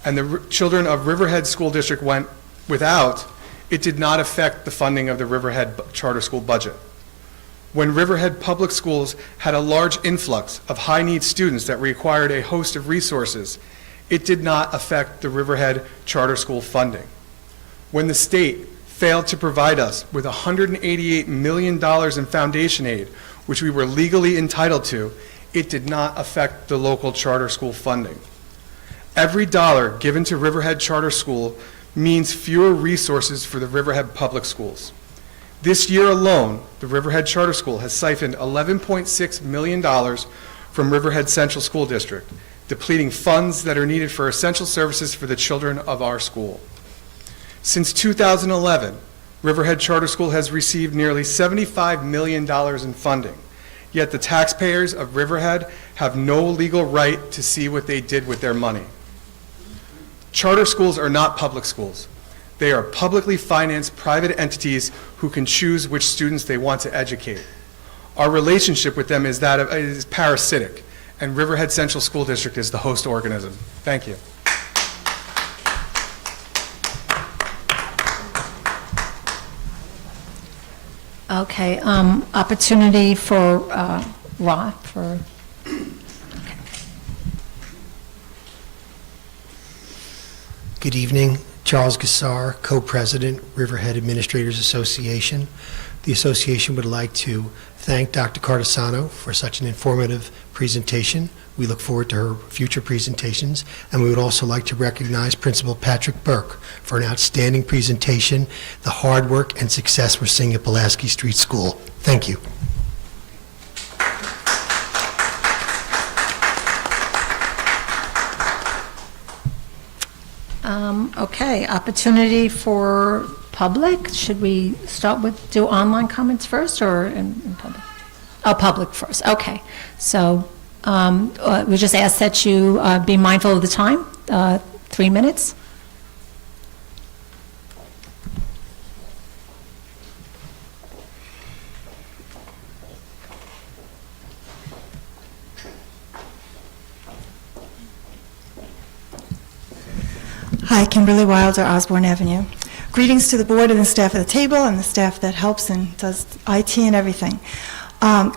and the children of Riverhead School District went without, it did not affect the funding of the Riverhead charter school budget. When Riverhead Public Schools had a large influx of high-need students that required a host of resources, it did not affect the Riverhead charter school funding. When the state failed to provide us with $188 million in foundation aid, which we were legally entitled to, it did not affect the local charter school funding. Every dollar given to Riverhead Charter School means fewer resources for the Riverhead Public Schools. This year alone, the Riverhead Charter School has siphoned $11.6 million from Riverhead Central School District, depleting funds that are needed for essential services for the children of our school. Since 2011, Riverhead Charter School has received nearly $75 million in funding, yet the taxpayers of Riverhead have no legal right to see what they did with their money. Charter schools are not public schools. They are publicly financed private entities who can choose which students they want to educate. Our relationship with them is parasitic, and Riverhead Central School District is the host organism. Thank you. Okay, opportunity for Rob, for, Good evening. Charles Gassar, Co-President, Riverhead Administrators Association. The association would like to thank Dr. Cardesano for such an informative presentation. We look forward to her future presentations, and we would also like to recognize Principal Patrick Burke for an outstanding presentation, the hard work and success we're seeing at Palaski Street School. Thank you. okay, opportunity for public. Should we start with, do online comments first or in public? Oh, public first, okay. So we just ask that you be mindful of the time, 3 minutes. Hi, Kimberly Wilder, Osborne Avenue. Greetings to the board and the staff at the table and the staff that helps and does IT and everything. My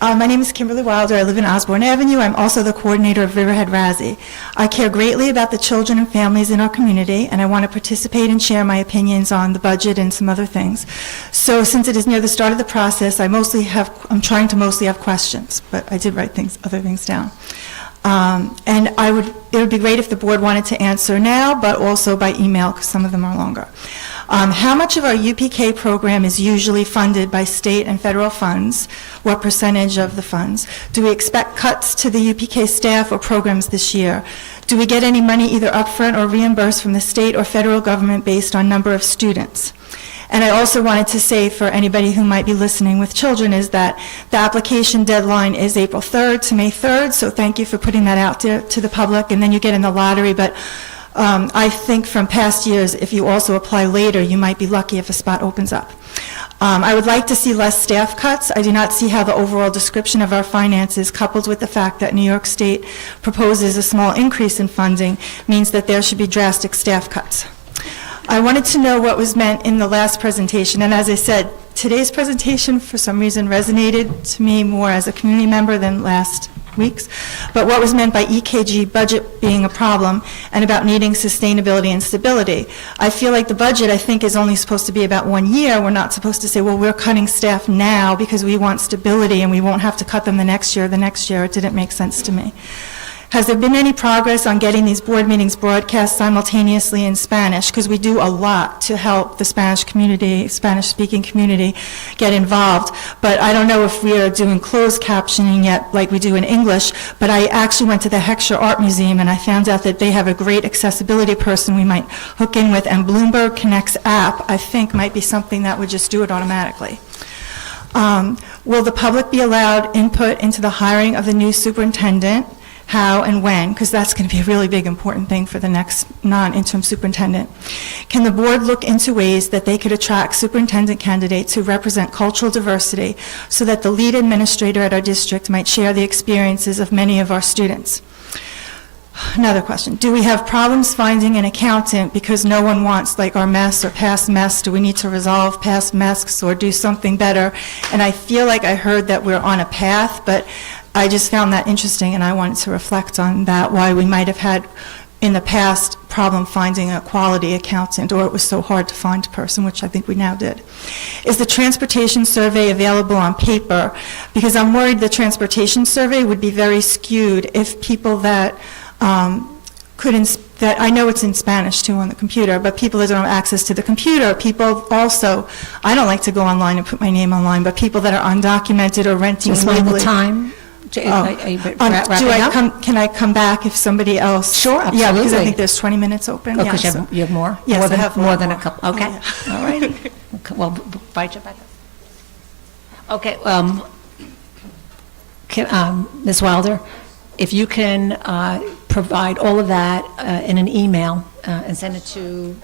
name is Kimberly Wilder. I live in Osborne Avenue. I'm also the coordinator of Riverhead RASI. I care greatly about the children and families in our community, and I want to participate and share my opinions on the budget and some other things. So since it is near the start of the process, I'm trying to mostly have questions, but I did write other things down. And it would be great if the board wanted to answer now, but also by email, because some of them are longer. How much of our UPK program is usually funded by state and federal funds? What percentage of the funds? Do we expect cuts to the UPK staff or programs this year? Do we get any money either upfront or reimbursed from the state or federal government based on number of students? And I also wanted to say for anybody who might be listening with children is that the application deadline is April 3rd to May 3rd, so thank you for putting that out there to the public, and then you get in the lottery. But I think from past years, if you also apply later, you might be lucky if a spot opens up. I would like to see less staff cuts. I do not see how the overall description of our finances, coupled with the fact that New York State proposes a small increase in funding, means that there should be drastic staff cuts. I wanted to know what was meant in the last presentation, and as I said, today's presentation for some reason resonated to me more as a community member than last week's, but what was meant by EKG budget being a problem and about needing sustainability and stability. I feel like the budget, I think, is only supposed to be about 1 year. We're not supposed to say, well, we're cutting staff now because we want stability and we won't have to cut them the next year. It didn't make sense to me. Has there been any progress on getting these board meetings broadcast simultaneously in Spanish? Because we do a lot to help the Spanish community, Spanish-speaking community, get involved. But I don't know if we are doing closed captioning yet like we do in English, but I actually went to the Heckscher Art Museum and I found out that they have a great accessibility person we might hook in with, and Bloomberg Connect's app, I think, might be something that would just do it automatically. Will the public be allowed input into the hiring of the new superintendent? How and when, because that's going to be a really big important thing for the next non-interim superintendent. Can the board look into ways that they could attract superintendent candidates who represent cultural diversity so that the lead administrator at our district might share the experiences of many of our students? Another question, do we have problems finding an accountant because no one wants like our mess or past mess? Do we need to resolve past mess or do something better? And I feel like I heard that we're on a path, but I just found that interesting, and I wanted to reflect on that, why we might have had in the past problem finding a quality accountant, or it was so hard to find a person, which I think we now did. Is the transportation survey available on paper? Because I'm worried the transportation survey would be very skewed if people that that I know it's in Spanish too on the computer, but people that don't have access to the computer, people also, I don't like to go online and put my name online, but people that are undocumented or renting Just illegally. the time. Can I come back if somebody else? Sure, absolutely. Yeah, because I think there's 20 minutes open. Oh, because you have more? Yes, I have more than more. a couple, okay. All right. Okay, well, invite you back up. Okay, Ms. Wilder, if you can provide all of that in an email and send it to...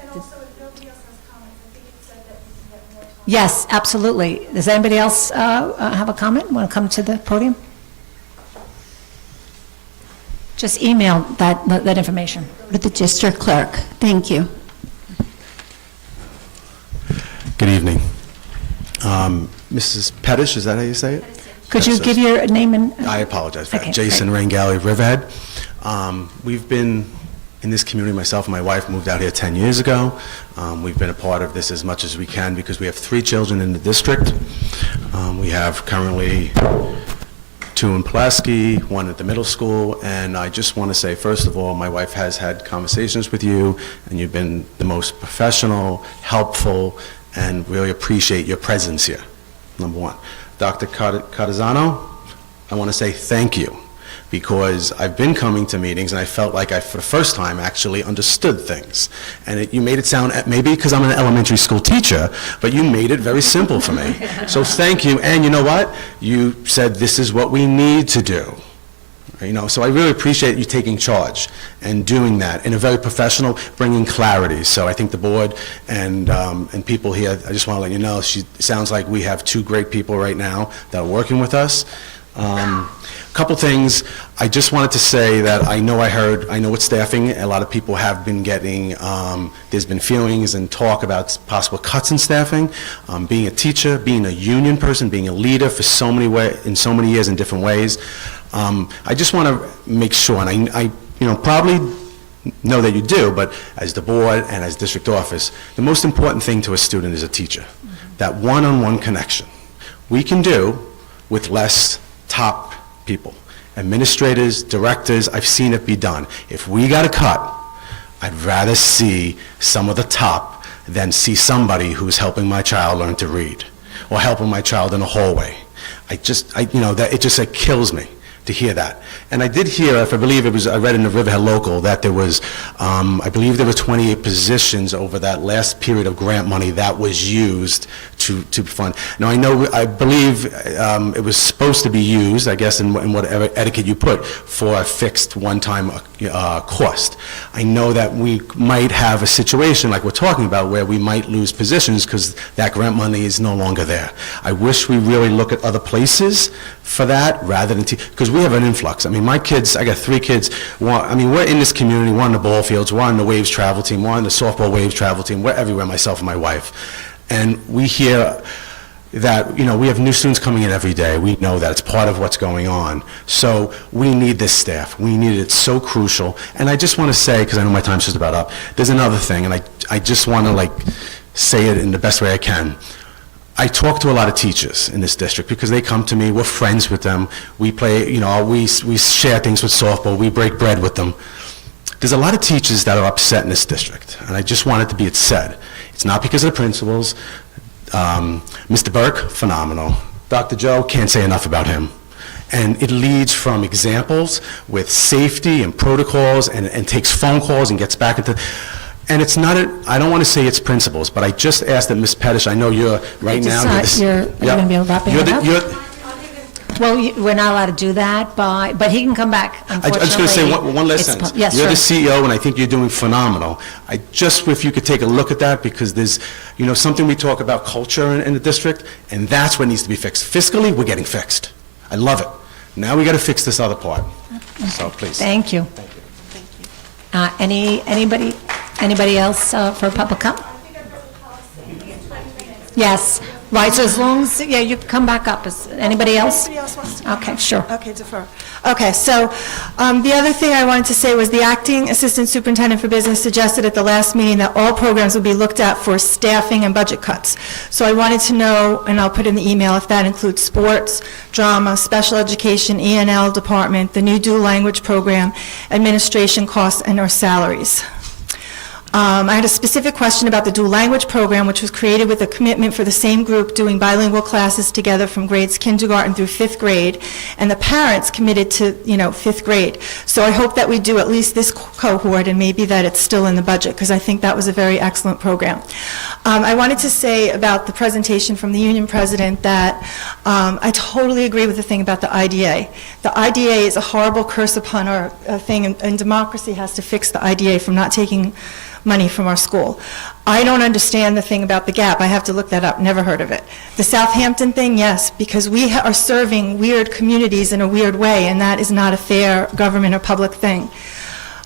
Yes, absolutely. Does anybody else have a comment, want to come to the podium? Just email that information. To the district clerk. Thank you. Good evening. Mrs. Pettish, is that how you say it? Could you give your name and... I apologize for Okay, that. Jason Rangali, Riverhead. We've been in this community, myself and my wife moved out here 10 years ago. We've been a part of this as much as we can because we have 3 children in the district. We have currently 2 in Palaski, 1 at the middle school, and I just want to say, first of all, my wife has had conversations with you, and you've been the most professional, helpful, and really appreciate your presence here, number 1. Dr. Cardizano, I want to say thank you, because I've been coming to meetings and I felt like I, for the first time, actually understood things. And you made it sound, maybe because I'm an elementary school teacher, but you made it very simple for me. So thank you, and you know what? You said this is what we need to do. You know, so I really appreciate you taking charge and doing that in a very professional, bringing clarity. So I think the board and people here, I just want to let you know, sounds like we have 2 great people right now that are working with us. Couple things. I just wanted to say that I know with staffing, a lot of people have been getting, there's been feelings and talk about possible cuts in staffing. Being a teacher, being a union person, being a leader for so many years in different ways, I just want to make sure, and I probably know that you do, but as the board and as district office, the most important thing to a student is a teacher. That one-on-one connection we can do with less top people. Administrators, directors, I've seen it be done. If we got a cut, I'd rather see some of the top than see somebody who's helping my child learn to read or helping my child in a hallway. It just kills me to hear that. And I did hear, I read in the Riverhead Local that there was, I believe there were 28 positions over that last period of grant money that was used to fund. Now, I believe it was supposed to be used, I guess, in whatever etiquette you put, for a fixed one-time cost. I know that we might have a situation like we're talking about where we might lose positions because that grant money is no longer there. I wish we really look at other places for that rather than, because we have an influx. I mean, my kids, I got 3 kids, we're in this community, we're on the ball fields, we're on the Waves travel team, we're on the softball Waves travel team, we're everywhere, myself and my wife. And we hear that, we have new students coming in every day. We know that it's part of what's going on. So we need this staff. We need it. It's so crucial. And I just want to say, because I know my time's just about up, there's another thing, and I just want to say it in the best way I can. I talk to a lot of teachers in this district because they come to me, we're friends with them, we play, we share things with softball, we break bread with them. There's a lot of teachers that are upset in this district, and I just want it to be said. It's not because of the principals. Mr. Burke, phenomenal. Dr. Joe, can't say enough about him. And it leads from examples with safety and protocols and takes phone calls and gets back into... And it's not, I don't want to say it's principles, but I just asked that Ms. Pettish, I know you're right now. You're going to be wrapping it up? Well, we're not allowed to do that, but he can come back, unfortunately. I was going to say one last sentence. Yes, you're sure. the CEO, and I think you're doing phenomenal. If you could take a look at that, because there's, something we talk about culture in the district, and that's what needs to be fixed. Fiscally, we're getting fixed. I love it. Now we got to fix this other part. So please. Thank you. Anybody else for public comment? Yes, right, so as long as, you can come back up. Anybody else? Anybody else wants to? Okay, sure. Okay, defer. Okay, so the other thing I wanted to say was the acting assistant superintendent for business suggested at the last meeting that all programs would be looked at for staffing and budget cuts. So I wanted to know, and I'll put in the email, if that includes sports, drama, special education, E&L department, the new dual language program, administration costs, and or salaries. I had a specific question about the dual language program, which was created with a commitment for the same group doing bilingual classes together from grades kindergarten through 5th grade, and the parents committed to, 5th grade. So I hope that we do at least this cohort, and maybe that it's still in the budget, because I think that was a very excellent program. I wanted to say about the presentation from the union president that I totally agree with the thing about the IDA. The IDA is a horrible curse upon our thing, and democracy has to fix the IDA from not taking money from our school. I don't understand the thing about the gap. I have to look that up. Never heard of it. The Southampton thing, yes, because we are serving weird communities in a weird way, and that is not a fair government or public thing.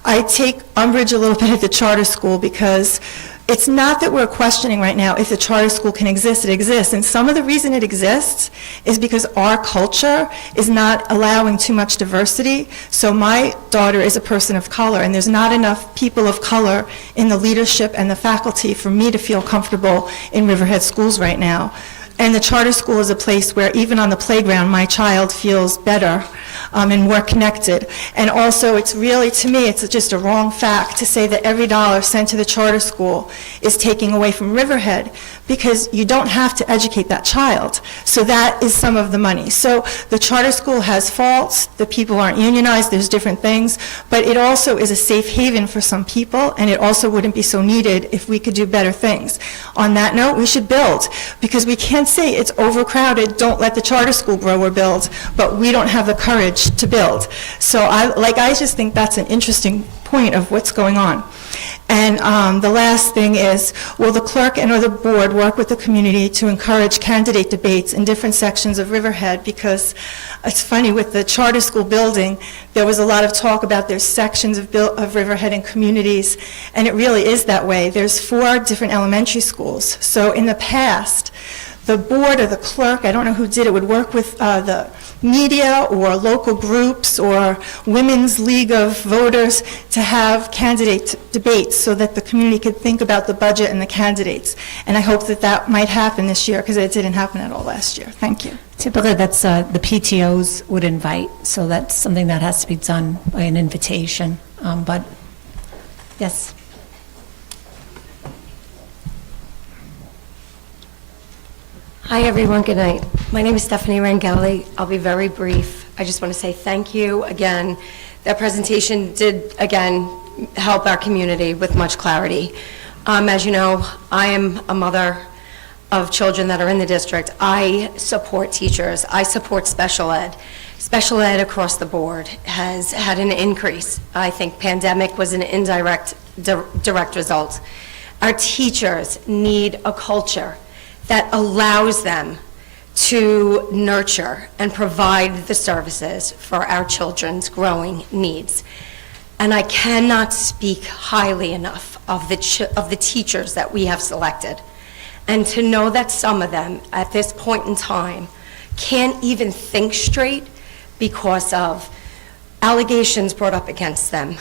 I take umbrage a little bit at the charter school because it's not that we're questioning right now if the charter school can exist. It exists. And some of the reason it exists is because our culture is not allowing too much diversity. So my daughter is a person of color, and there's not enough people of color in the leadership and the faculty for me to feel comfortable in Riverhead schools right now. And the charter school is a place where even on the playground, my child feels better and more connected. And also, it's really, to me, it's just a wrong fact to say that every dollar sent to the charter school is taking away from Riverhead, because you don't have to educate that child. So that is some of the money. So the charter school has faults, the people aren't unionized, there's different things, but it also is a safe haven for some people, and it also wouldn't be so needed if we could do better things. On that note, we should build, because we can't say it's overcrowded, don't let the charter school grow or build, but we don't have the courage to build. So I just think that's an interesting point of what's going on. And the last thing is, will the clerk and or the board work with the community to encourage candidate debates in different sections of Riverhead? Because it's funny, with the charter school building, there was a lot of talk about there's sections of Riverhead and communities, and it really is that way. There's 4 different elementary schools. So in the past, the board or the clerk, I don't know who did it, would work with the media or local groups or Women's League of Voters to have candidate debates so that the community could think about the budget and the candidates. And I hope that that might happen this year, because it didn't happen at all last year. Thank you. Typically, that's the PTOs would invite, so that's something that has to be done by an invitation. But, yes. Hi, everyone. Good night. My name is Stephanie Rangeli. I'll be very brief. I just want to say thank you again. That presentation did, again, help our community with much clarity. As you know, I am a mother of children that are in the district. I support teachers. I support special ed. Special ed across the board has had an increase. I think pandemic was an indirect, direct result. Our teachers need a culture that allows them to nurture and provide the services for our children's growing needs. And I cannot speak highly enough of the teachers that we have selected. And to know that some of them, at this point in time, can't even think straight because of allegations brought up against them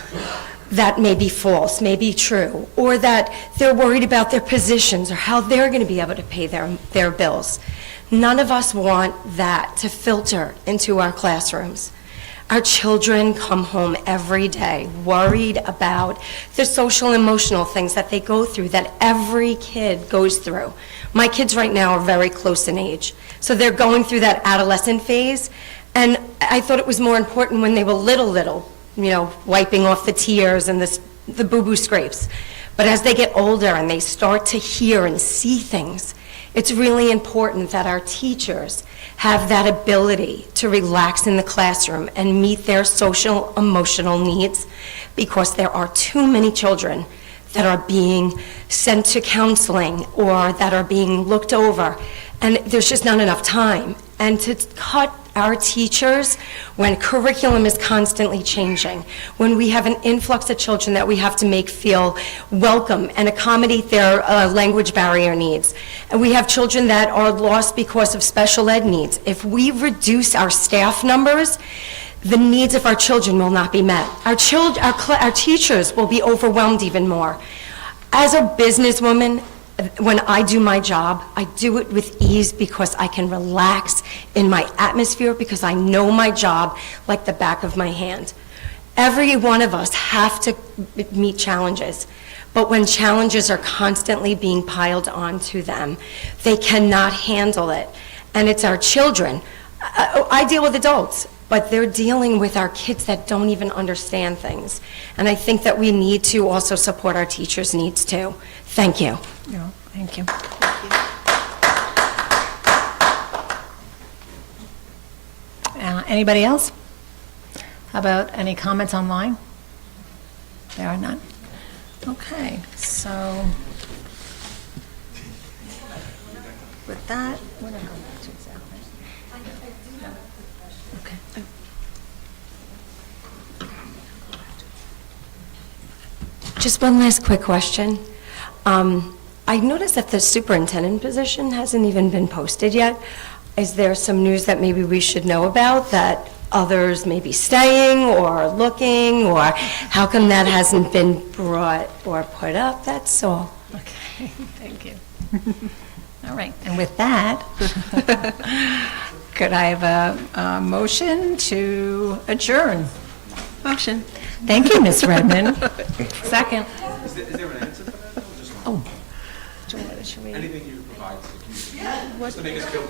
that may be false, may be true, or that they're worried about their positions or how they're going to be able to pay their bills. None of us want that to filter into our classrooms. Our children come home every day worried about the social and emotional things that they go through, that every kid goes through. My kids right now are very close in age, so they're going through that adolescent phase, and I thought it was more important when they were little, you know, wiping off the tears and the boo-boo scrapes. But as they get older and they start to hear and see things, it's really important that our teachers have that ability to relax in the classroom and meet their social, emotional needs, because there are too many children that are being sent to counseling or that are being looked over, and there's just not enough time. And to cut our teachers when curriculum is constantly changing, when we have an influx of children that we have to make feel welcome and accommodate their language barrier needs, and we have children that are lost because of special ed needs. If we reduce our staff numbers, the needs of our children will not be met. Our teachers will be overwhelmed even more. As a businesswoman, when I do my job, I do it with ease because I can relax in my atmosphere, because I know my job like the back of my hand. Every one of us have to meet challenges, but when challenges are constantly being piled onto them, they cannot handle it. And it's our children. I deal with adults, but they're dealing with our kids that don't even understand things. And I think that we need to also support our teachers' needs too. Thank you. Yeah, thank you. Anybody else? How about any comments online? There are none. Okay, so with that, we're going to go back to exactly. Okay. Just one last quick question. I noticed that the superintendent position hasn't even been posted yet. Is there some news that maybe we should know about, that others may be staying or looking, or how come that hasn't been brought or put up? That's all. Okay, thank you. All right, and with that, could I have a motion to adjourn? Motion. Thank you, Ms. Redmond. Second. Is there an answer for that? Oh. Should we? Anything you provide to the community, just to make us feel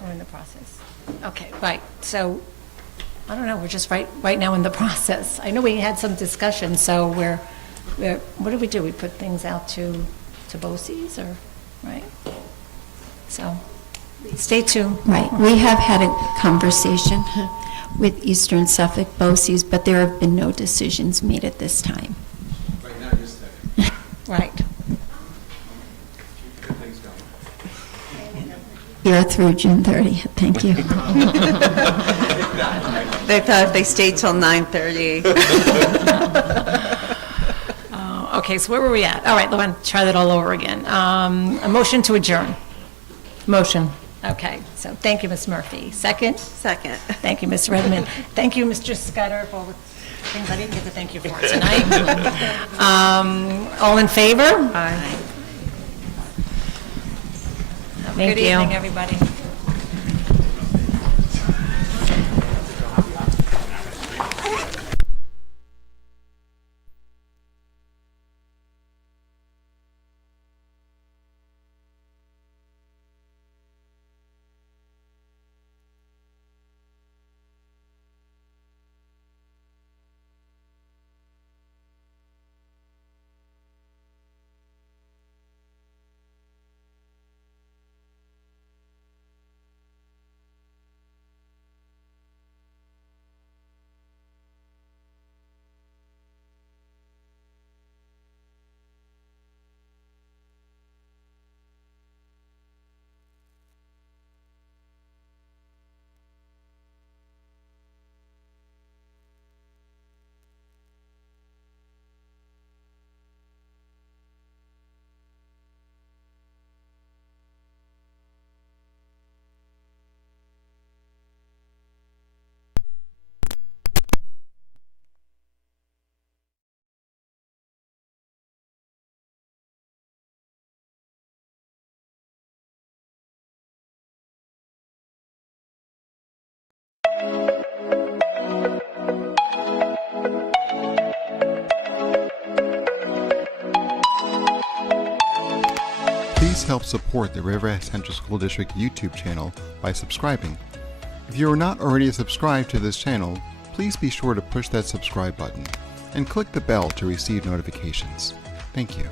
We're in the process. Okay, right, so, I don't know, we're just right now in the process. I know we had some discussion, so we're what do? We put things out to BOCES, or, right? So, Stay tuned. Right, we have had a conversation with Eastern Suffolk BOCES, but there have been no decisions made at this time. Right. You're through June 30th, thank you. They thought if they stayed till 9:30. Okay, so where were we at? All right, let me try that all over again. A motion to adjourn. Motion. Okay, so thank you, Ms. Murphy. Second? Second. Thank you, Ms. Redmond. Thank you, Mr. Scudder, for all the things I didn't get to thank you for tonight. All in favor? Aye. Have a Thank good you. evening, everybody. Please help support the Riverhead Central School District YouTube channel by subscribing. If you are not already subscribed to this channel, please be sure to push that subscribe button and click the bell to receive notifications. Thank you.